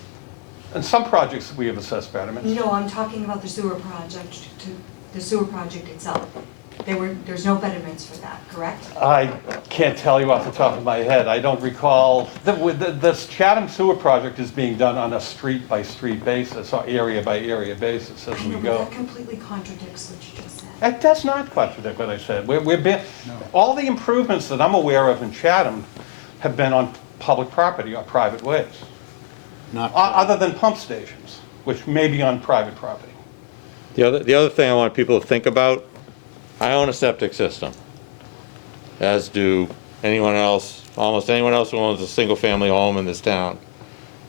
And some projects we have assessed betterments. No, I'm talking about the sewer project, the sewer project itself. There's no betterments for that, correct? I can't tell you off the top of my head. I don't recall. This Chatham sewer project is being done on a street-by-street basis or area-by-area basis as I we know, but go. that completely contradicts what you just said. It does not contradict what I said. All the improvements that I'm aware of in Chatham have been on public property or private ways, other than pump stations, which may be on private property. The other thing I want people to think about, I own a septic system, as do anyone else, almost anyone else who owns a single-family home in this town.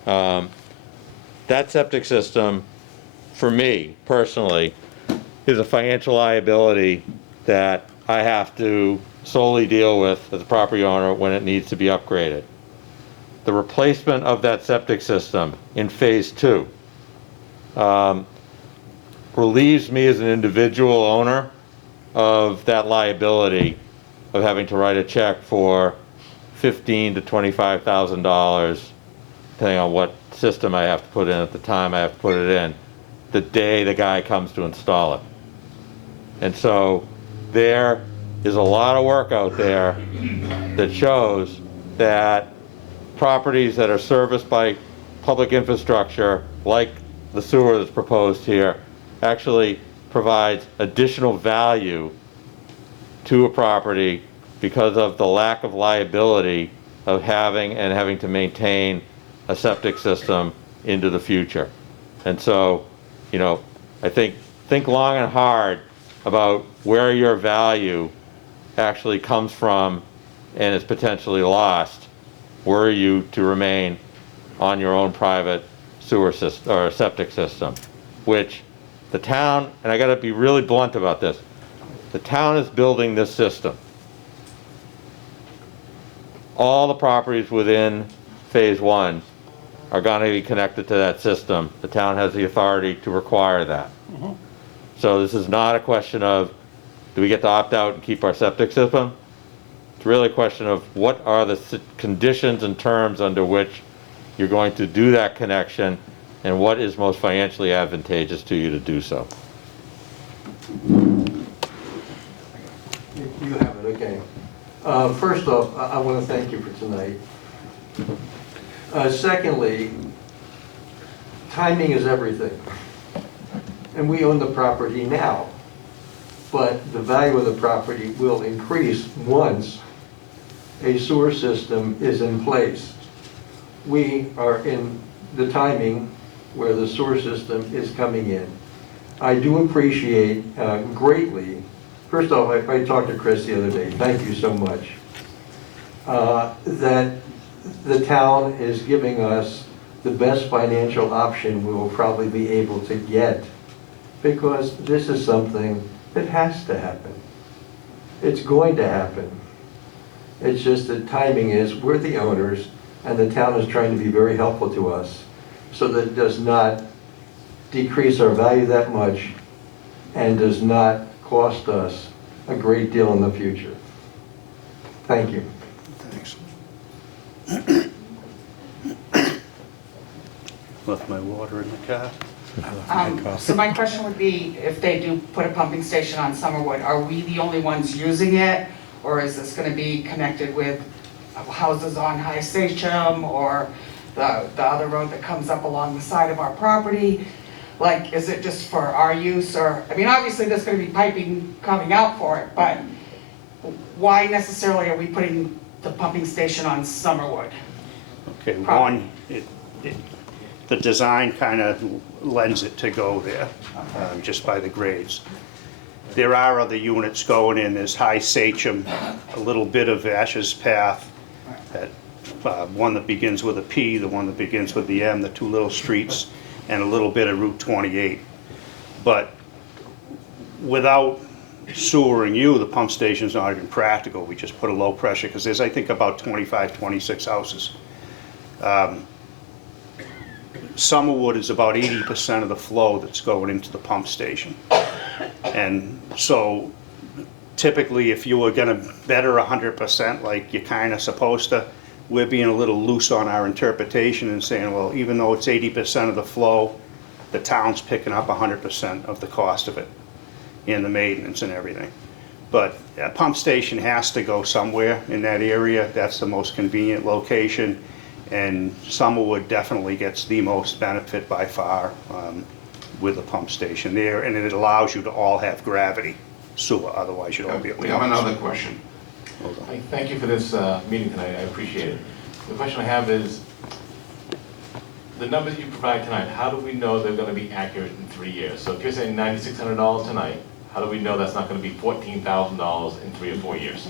That septic system, for me personally, is a financial liability that I have to solely deal with as a property owner when it needs to be upgraded. The replacement of that septic system in phase 2 relieves me as an individual owner of that liability of having to write a check for $15,000 to $25,000, depending on what system I have to put in at the time I have to put it in, the day the guy comes to install it. And so there is a lot of work out there that shows that properties that are serviced by public infrastructure, like the sewer that's proposed here, actually provides additional value to a property because of the lack of liability of having to maintain a septic system into the future. And so, I think long and hard about where your value actually comes from and is potentially lost were you to remain on your own private sewer system or septic system, which the town, and I gotta be really blunt about this, the town is building this system. All the properties within phase 1 are gonna be connected to that system. The town has the authority to require that. So this is not a question of, do we get to opt out and keep our septic system? It's really a question of what are the conditions and terms under which you're going to do that connection, and what is most financially advantageous to you to do so. You have it, okay. First off, I want to thank you for tonight. Secondly, timing is everything. And we own the property now, but the value of the property will increase once a sewer system is in place. We are in the timing where the sewer system is coming in. I do appreciate greatly, first off, I talked to Chris the other day, thank you so much, that the town is giving us the best financial option we will probably be able to get, because this is something that has to happen. It's going to happen. It's just that timing is, we're the owners, and the town is trying to be very helpful to us so that it does not decrease our value that much and does not cost us a great deal in the future. Thank you. Thanks. Left my water in the car. So my question would be, if they do put a pumping station on Summerwood, are we the only ones using it? Or is this gonna be connected with houses on High Sachem or the other road that comes up along the side of our property? Like, is it just for our use, or, I mean, obviously there's gonna be piping coming out for it, but why necessarily are we putting the pumping station on Summerwood? Okay, one, the design kind of lends it to go there, just by the grades. There are other units going in. There's High Sachem, a little bit of Ash's Path, that one that begins with a P, the one that begins with the M, the two little streets, and a little bit of Route 28. But without sewering you, the pump station's not even practical. We just put a low pressure, because there's, I think, about 25, 26 houses. Summerwood is about 80% of the flow that's going into the pump station. And so typically, if you were gonna better 100% like you're kinda supposed to, we're being a little loose on our interpretation and saying, well, even though it's 80% of the flow, the town's picking up 100% of the cost of it and the maintenance and everything. But a pump station has to go somewhere in that area. That's the most convenient location. And Summerwood definitely gets the most benefit by far with the pump station there, and it allows you to all have gravity sewer, otherwise you don't be able to. We have another question. Thank you for this meeting tonight, I appreciate it. The question I have is, the numbers you provide tonight, how do we know they're gonna be accurate in 3 years? So if you're saying $9,600 tonight, how do we know that's not gonna be $14,000 in 3 or 4 years?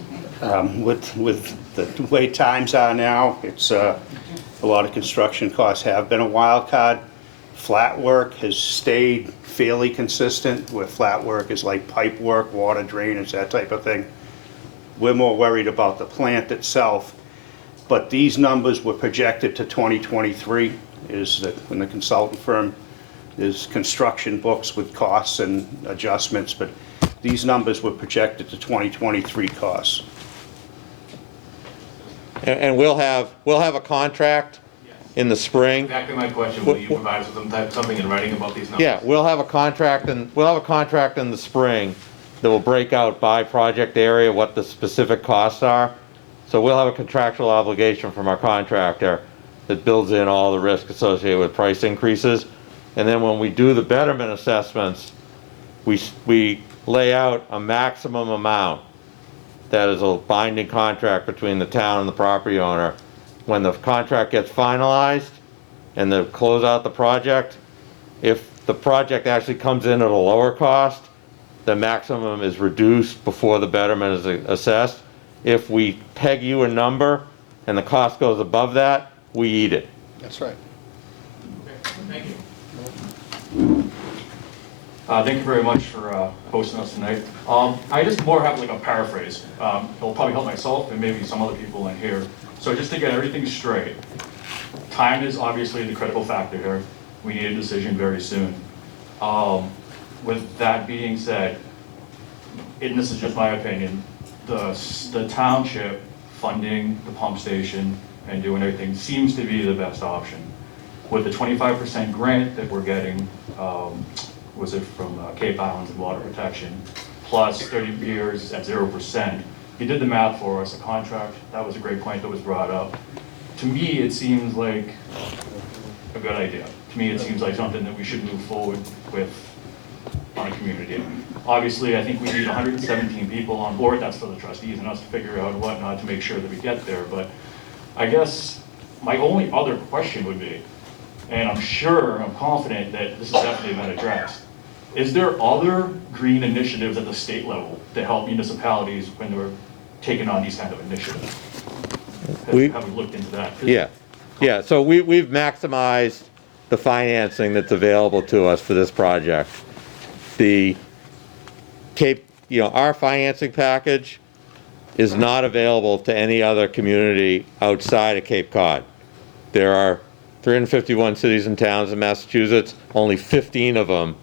With the way times are now, it's a lot of construction costs have been a wild card. Flat work has stayed fairly consistent, where flat work is like pipe work, water drainage, that type of thing. We're more worried about the plant itself, but these numbers were projected to 2023, is that when the consultant firm, there's construction books with costs and adjustments, but these numbers were projected to 2023 costs. And we'll have a contract in the spring. Exactly my question, will you provide us with something in writing about these numbers? Yeah, we'll have a contract in the spring that will break out by project area what the specific costs are. So we'll have a contractual obligation from our contractor that builds in all the risk associated with price increases. And then when we do the betterment assessments, we lay out a maximum amount that is a binding contract between the town and the property owner. When the contract gets finalized and they close out the project, if the project actually comes in at a lower cost, the maximum is reduced before the betterment is assessed. If we peg you a number and the cost goes above that, we eat it. That's right. Okay, thank you. Thank you very much for hosting us tonight. I just more have like a paraphrase. It'll probably help myself and maybe some other people in here. So just to get everything straight, time is obviously the critical factor here. We need a decision very soon. With that being said, and this is just my opinion, the township funding the pump station and doing everything seems to be the best option. With the 25% grant that we're getting, was it from Cape Islands and Water Protection, plus 30 years at 0%, he did the math for us, a contract. That was a great point that was brought up. To me, it seems like a good idea. To me, it seems like something that we should move forward with on a community. Obviously, I think we need 117 people on board. That's for the trustees and us to figure out whatnot to make sure that we get there. But I guess my only other question would be, and I'm confident that this has definitely been addressed, is there other green initiatives at the state level to help municipalities when they're taking on these kind of initiatives? Have we looked into that? Yeah, so we've maximized the financing that's available to us for this project. The Cape, our financing package is not available to any other community outside of Cape Cod. There are 351 cities and towns in Massachusetts, only 15 of them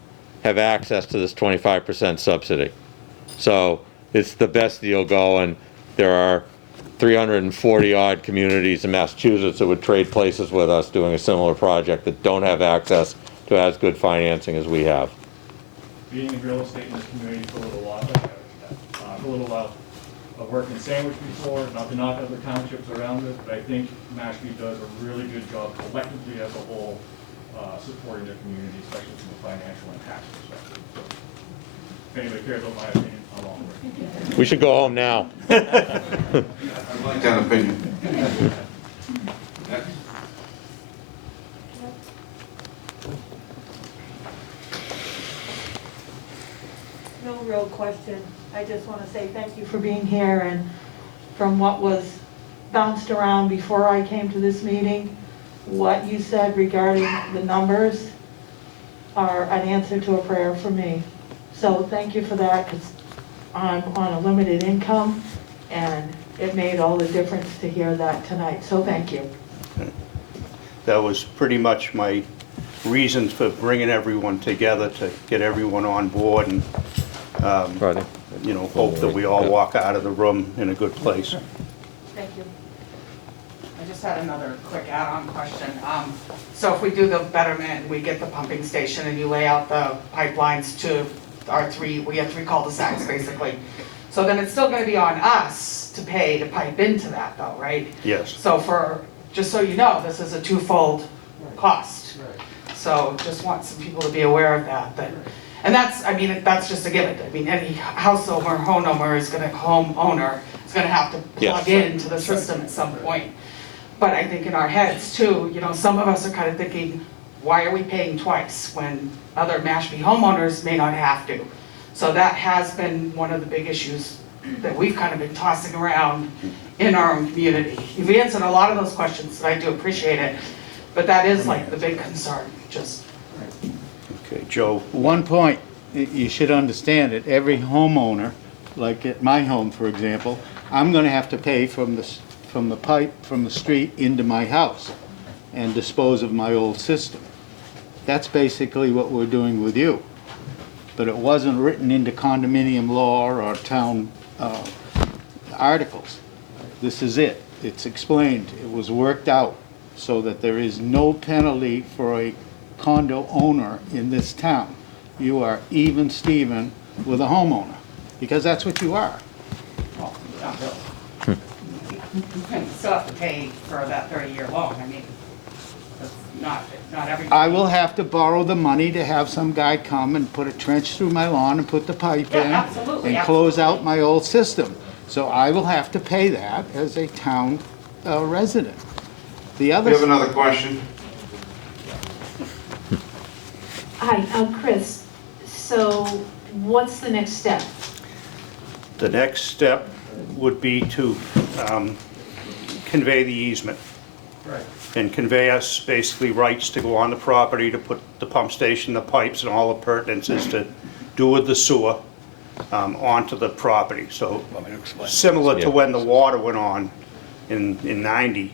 have access to this 25% subsidy. So it's the best deal going. There are 340 odd communities in Massachusetts that would trade places with us doing a similar project that don't have access to as good financing as we have. Being in real estate in this community for a little while, a little while of working in Sandwich before, not to knock other townships around it, but I think Mashpee does a really good job collectively as a whole supporting their community, especially from a financial and tax perspective. So, if anybody cares about my opinion, I'm all for it. We should go home now. I like that opinion. Next. No real question. I just want to say thank you for being here, and from what was bounced around before I came to this meeting, what you said regarding the numbers are an answer to a prayer for me. So thank you for that, because I'm on a limited income, and it made all the difference to hear that tonight. So thank you. That was pretty much my reasons for bringing everyone together, to get everyone on board and, hope that we all walk out of the room in a good place. Thank you. I just had another quick add-on question. So if we do the betterment, we get the pumping station and you lay out the pipelines to we have 3 cul-de-sacs basically. So then it's still gonna be on us to pay to pipe into that though, right? Yes. So just so you know, this is a twofold cost. So just want some people to be aware of that. And that's just a given. I mean, any homeowner is gonna have to plug into the system at some point. But I think in our heads too, some of us are kind of thinking, why are we paying twice when other Mashpee homeowners may not have to? So that has been one of the big issues that we've kind of been tossing around in our own community. You've answered a lot of those questions, and I do appreciate it, but that is like the big concern, just. Okay, Joe. One point, you should understand it, every homeowner, like at my home, for example, I'm gonna have to pay from the pipe from the street into my house and dispose of my old system. That's basically what we're doing with you. But it wasn't written into condominium law or town articles. This is it. It's explained. It was worked out so that there is no penalty for a condo owner in this town. You are even Steven with a homeowner, because that's what you are. Well, not really. You still have to pay for that 30-year loan. I mean, that's not everybody. I will have to borrow the money to have some guy come and put a trench through my lawn and put the pipe in absolutely, and close out my old system. So I will have to pay that as a town resident. The other. We have another question. Hi, Chris. So what's the next step? The next step would be to convey the easement. Right. And convey us basically rights to go on the property, to put the pump station, the pipes, and all the pertinences to do with the sewer onto the property. So similar to when the water went on in 90,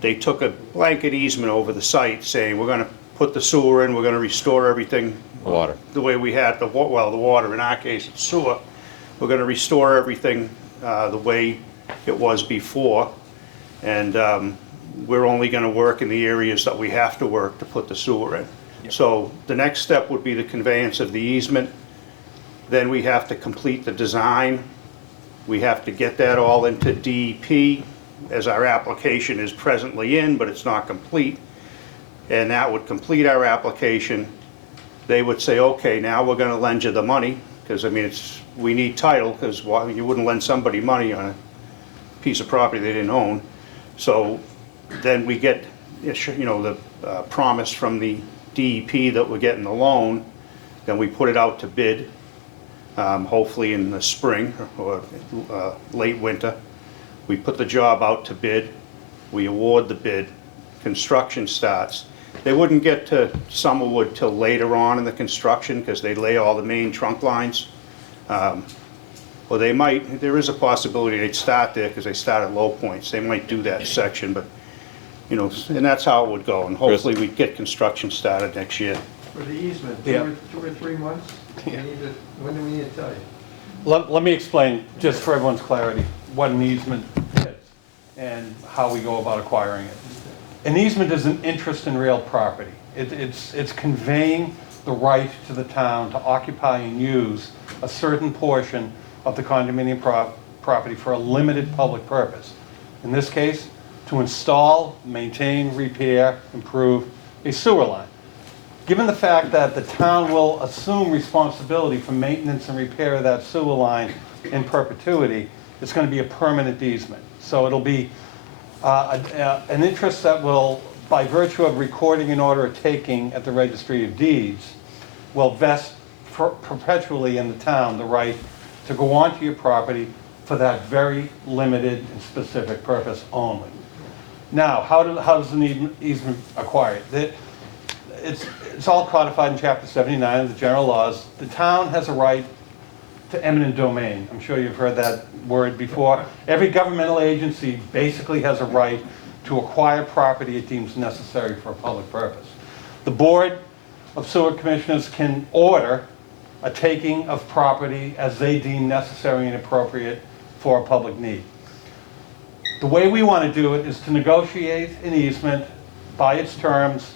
they took a blanket easement over the site saying, we're gonna put the sewer in, we're gonna restore everything Water. the way we had the water, in our case, it's sewer. We're gonna restore everything the way it was before. And we're only gonna work in the areas that we have to work to put the sewer in. So the next step would be the conveyance of the easement. Then we have to complete the design. We have to get that all into DEP, as our application is presently in, but it's not complete. And that would complete our application. They would say, okay, now we're gonna lend you the money, because I mean, we need title, because you wouldn't lend somebody money on a piece of property they didn't own. So then we get, you know, the promise from the DEP that we're getting the loan. Then we put it out to bid, hopefully in the spring or late winter. We put the job out to bid. We award the bid. Construction starts. They wouldn't get to Summerwood till later on in the construction because they lay all the main trunk lines. Or they might, there is a possibility they'd start there because they start at low points. They might do that section, but, you know, and that's how it would go. And hopefully we'd get construction started next year. For the easement, Yeah. 2 or 3 months? When do we need to tell you? Let me explain, just for everyone's clarity, what an easement is and how we go about acquiring it. An easement is an interest in real property. It's conveying the right to the town to occupy and use a certain portion of the condominium property for a limited public purpose. In this case, to install, maintain, repair, improve a sewer line. Given the fact that the town will assume responsibility for maintenance and repair of that sewer line in perpetuity, it's going to be a permanent easement. So it'll be an interest that will, by virtue of recording an order of taking at the Registry of Deeds, will vest perpetually in the town the right to go onto your property for that very limited and specific purpose only. Now, how does an easement acquire it? It's all codified in Chapter 79 of the general laws. The town has a right to eminent domain. I'm sure you've heard that word before. Every governmental agency basically has a right to acquire property it deems necessary for a public purpose. The Board of Sewer Commissioners can order a taking of property as they deem necessary and appropriate for a public need. The way we want to do it is to negotiate an easement by its terms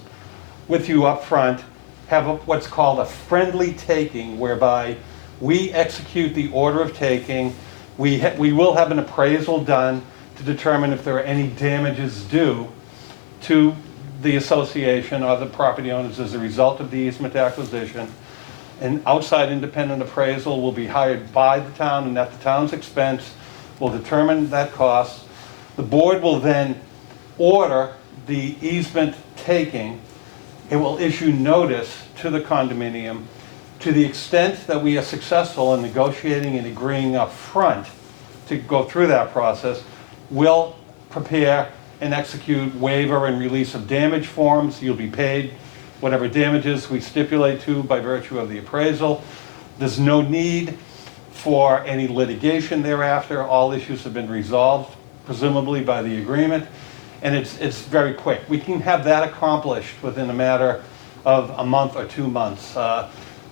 with you up front, have what's called a friendly taking, whereby we execute the order of taking. We will have an appraisal done to determine if there are any damages due to the association or the property owners as a result of the easement acquisition. An outside independent appraisal will be hired by the town and at the town's expense will determine that cost. The board will then order the easement taking. It will issue notice to the condominium. To the extent that we are successful in negotiating and agreeing up front to go through that process, we'll prepare and execute waiver and release of damage forms. You'll be paid whatever damages we stipulate to by virtue of the appraisal. There's no need for any litigation thereafter. All issues have been resolved, presumably by the agreement. And it's very quick. We can have that accomplished within a matter of a month or 2 months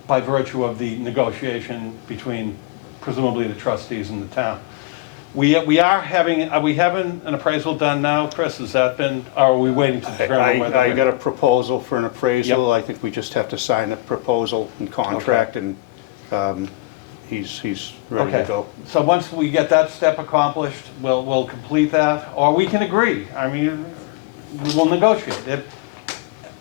by virtue of the negotiation between presumably the trustees and the town. Are we having an appraisal done now, Chris? Has that been, or are we waiting to determine whether? I got a proposal for an appraisal. Yep. I think we just have to sign the proposal and contract, and he's ready to go. So once we get that step accomplished, we'll complete that, or we can agree. I mean, we'll negotiate.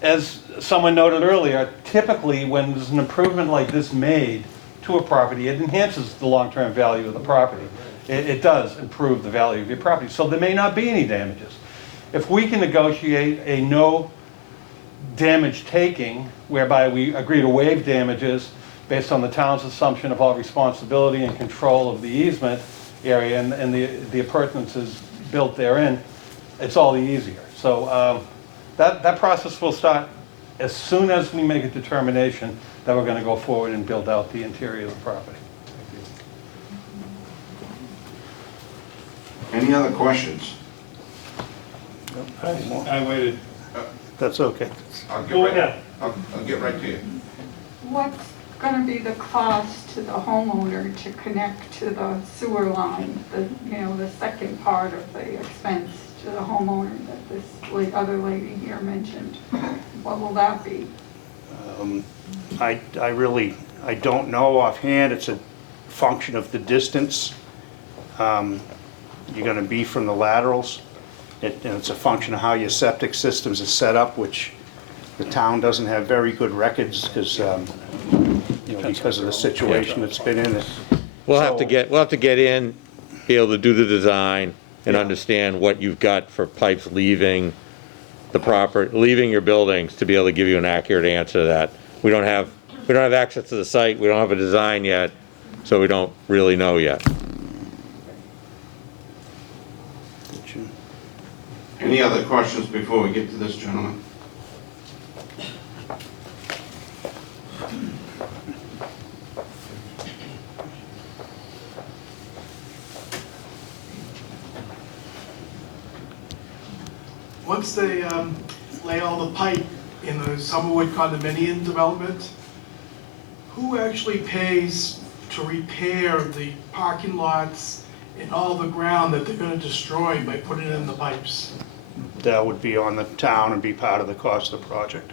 As someone noted earlier, typically when there's an improvement like this made to a property, it enhances the long-term value of the property. It does improve the value of your property. So there may not be any damages. If we can negotiate a no damage taking, whereby we agree to waive damages based on the town's assumption of all responsibility and control of the easement area and the appurtenances built therein, it's all the easier. So that process will start as soon as we make a determination that we're going to go forward and build out the interior of the property. Any other questions? I waited. That's okay. I'll get right to you. What gonna be the cost to the homeowner to connect to the sewer line, the second part of the expense to the homeowner that this other lady here mentioned? What will that be? I don't know offhand. It's a function of the distance you're gonna be from the laterals. And it's a function of how your septic systems are set up, which the town doesn't have very good records because, because of the situation it's been in. We'll have to get in, be able to do the design and understand what you've got for pipes leaving leaving your buildings to be able to give you an accurate answer to that. We don't have access to the site, we don't have a design yet, so we don't really know yet. Any other questions before we get to this gentleman? Once they lay all the pipe in the Summerwood condominium development, who actually pays to repair the parking lots and all the ground that they're gonna destroy by putting in the pipes? That would be on the town and be part of the cost of the project.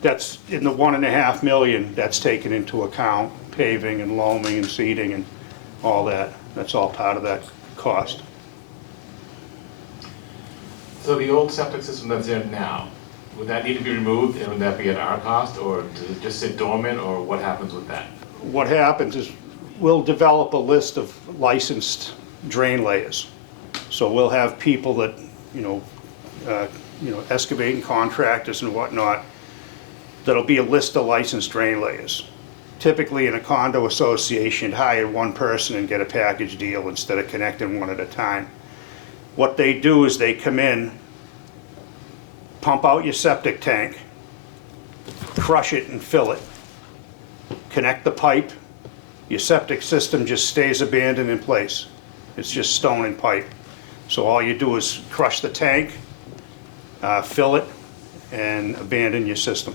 That's in the 1.5 million, that's taken into account, paving and loaming and seeding and all that. That's all part of that cost. So the old septic system that's there now, would that need to be removed, and would that be at our cost, or does it just sit dormant, or what happens with that? What happens is we'll develop a list of licensed drain layers. So we'll have people that, excavating contractors and whatnot, that'll be a list of licensed drain layers. Typically in a condo association, you'd hire one person and get a package deal instead of connecting one at a time. What they do is they come in, pump out your septic tank, crush it and fill it, connect the pipe, your septic system just stays abandoned in place. It's just stone and pipe. So all you do is crush the tank, fill it, and abandon your system.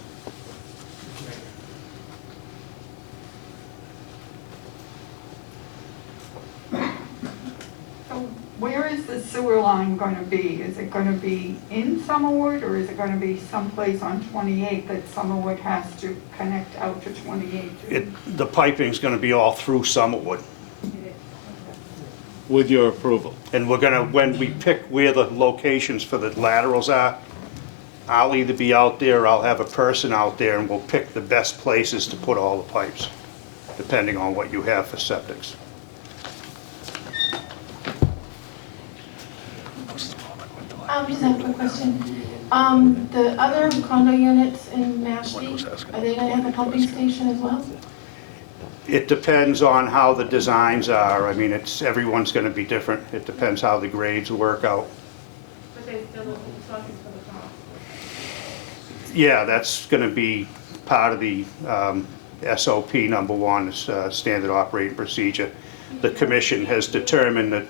Where is the sewer line going to be? Is it going to be in Summerwood, or is it going to be someplace on 28 that Summerwood has to connect out to 28? The piping's gonna be all through Summerwood. With your approval. And we're gonna, when we pick where the locations for the laterals are, I'll either be out there or I'll have a person out there and we'll pick the best places to put all the pipes, depending on what you have for septics. Just have a quick question. The other condo units in Mashpee, are they gonna have a pumping station as well? It depends on how the designs are. I mean, everyone's gonna be different. It depends how the grades work out. But they still talking for the cost. Yeah, that's gonna be part of the SOP #1, is standard operating procedure. The commission has determined that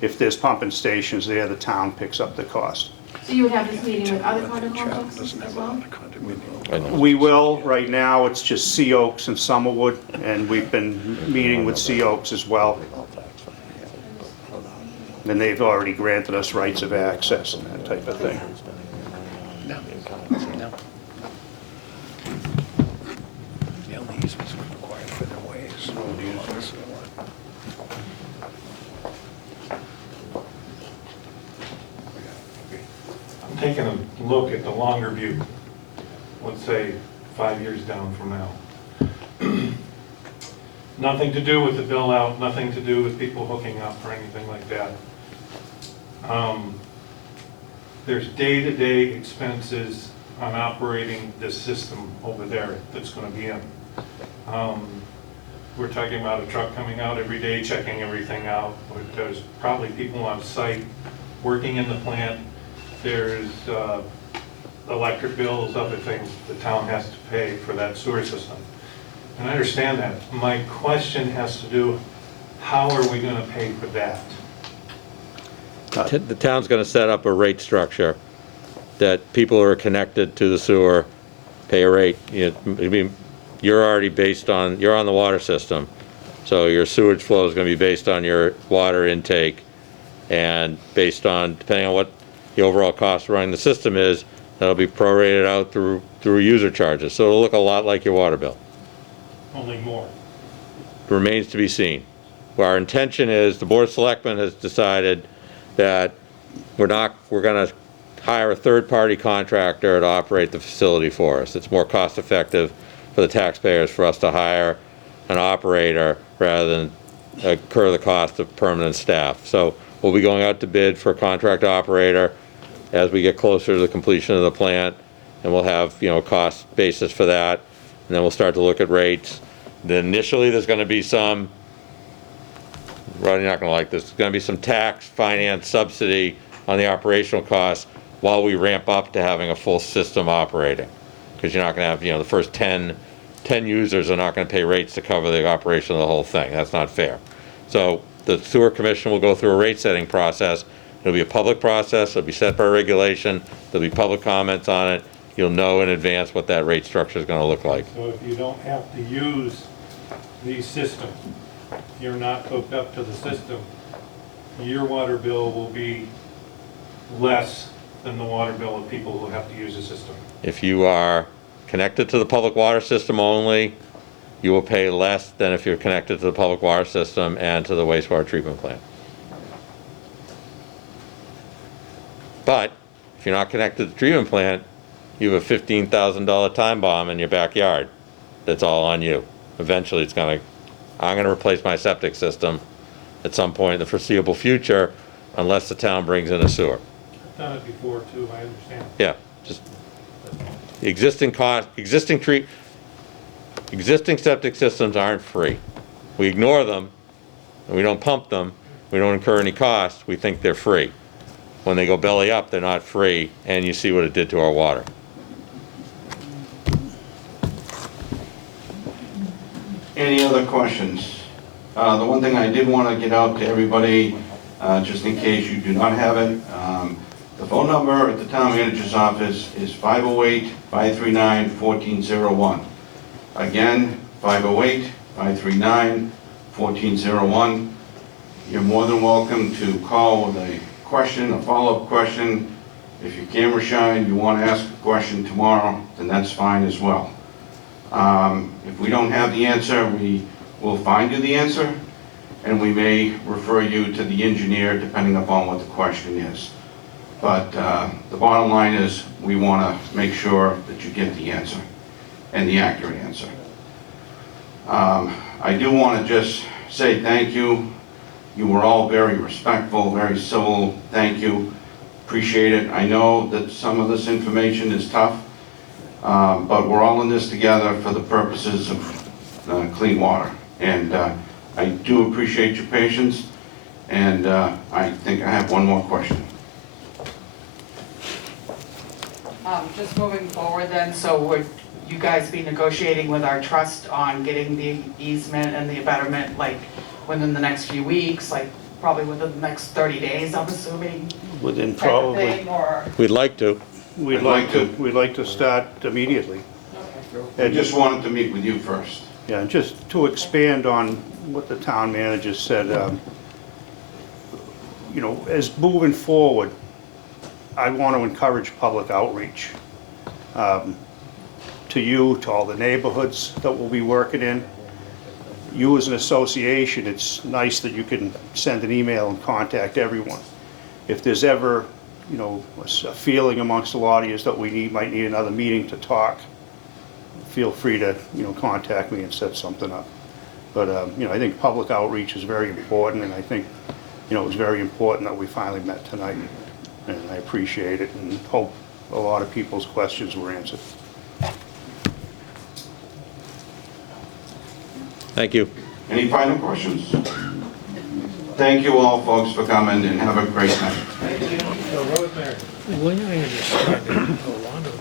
if there's pumping stations there, the town picks up the cost. So you would have this meeting with other condo complexes as well? We will. Right now, it's just Sea Oaks and Summerwood, and we've been meeting with Sea Oaks as well. And they've already granted us rights of access and that type of thing. No. The only easements required for the ways. Taking a look at the longer view, let's say 5 years down from now. Nothing to do with the bill out, nothing to do with people hooking up or anything like that. There's day-to-day expenses on operating this system over there that's going to be in. We're talking about a truck coming out every day, checking everything out. There's probably people on site working in the plant. There's electric bills, other things the town has to pay for that sewer system. And I understand that. My question has to do, how are we gonna pay for that? The town's gonna set up a rate structure that people who are connected to the sewer pay a rate. It'd be you're already you're on the water system. So your sewage flow is gonna be based on your water intake and based on, depending on what the overall cost of running the system is, that'll be prorated out through user charges. So it'll look a lot like your water bill. Only more. Remains to be seen. Our intention is, the Board of Selectmen has decided that we're gonna hire a third-party contractor to operate the facility for us. It's more cost-effective for the taxpayers for us to hire an operator rather than incur the cost of permanent staff. So we'll be going out to bid for a contract operator as we get closer to the completion of the plant, and we'll have, a cost basis for that, and then we'll start to look at rates. Then initially, there's gonna be some, Rodney, you're not gonna like this, there's gonna be some tax, finance, subsidy on the operational costs while we ramp up to having a full system operating. Because you're not gonna have, the first 10 users are not gonna pay rates to cover the operation of the whole thing. That's not fair. So the sewer commission will go through a rate setting process. It'll be a public process, it'll be set by regulation, there'll be public comments on it. You'll know in advance what that rate structure is gonna look like. So if you don't have to use the system, you're not hooked up to the system, your water bill will be less than the water bill of people who have to use the system. If you are connected to the public water system only, you will pay less than if you're connected to the public water system and to the wastewater treatment plant. But if you're not connected to the treatment plant, you have a $15,000 time bomb in your backyard. That's all on you. Eventually I'm gonna replace my septic system at some point in the foreseeable future unless the town brings in a sewer. I've done it before too, I understand. Yeah, just existing septic systems aren't free. We ignore them, and we don't pump them, we don't incur any costs, we think they're free. When they go belly up, they're not free, and you see what it did to our water. Any other questions? The one thing I did want to get out to everybody, just in case you do not have it, the phone number at the town manager's office is 508-539-1401. Again, 508-539-1401. You're more than welcome to call with a question, a follow-up question. If you're camera shy and you want to ask a question tomorrow, then that's fine as well. If we don't have the answer, we will find you the answer, and we may refer you to the engineer depending upon what the question is. But the bottom line is we want to make sure that you get the answer and the accurate answer. I do want to just say thank you. You were all very respectful, very civil. Thank you. Appreciate it. I know that some of this information is tough, but we're all in this together for the purposes of clean water. And I do appreciate your patience, and I think I have one more question. Just moving forward then, so would you guys be negotiating with our trust on getting the easement and the betterment, like, within the next few weeks, like, probably within the next 30 days, I'm assuming? Within type of probably, thing, or? We'd like to. we'd like to start immediately. I just wanted to meet with you first. Yeah, and just to expand on what the town manager said, as moving forward, I want to encourage public outreach to you, to all the neighborhoods that we'll be working in. You as an association, it's nice that you can send an email and contact everyone. If there's ever, a feeling amongst a lot of you that we might need another meeting to talk, feel free to, contact me and set something up. But, I think public outreach is very important, and I think, it was very important that we finally met tonight. And I appreciate it and hope a lot of people's questions were answered. Thank you. Any final questions? Thank you all, folks, for coming, and have a great night. Rosemary, when I understand it, a lot of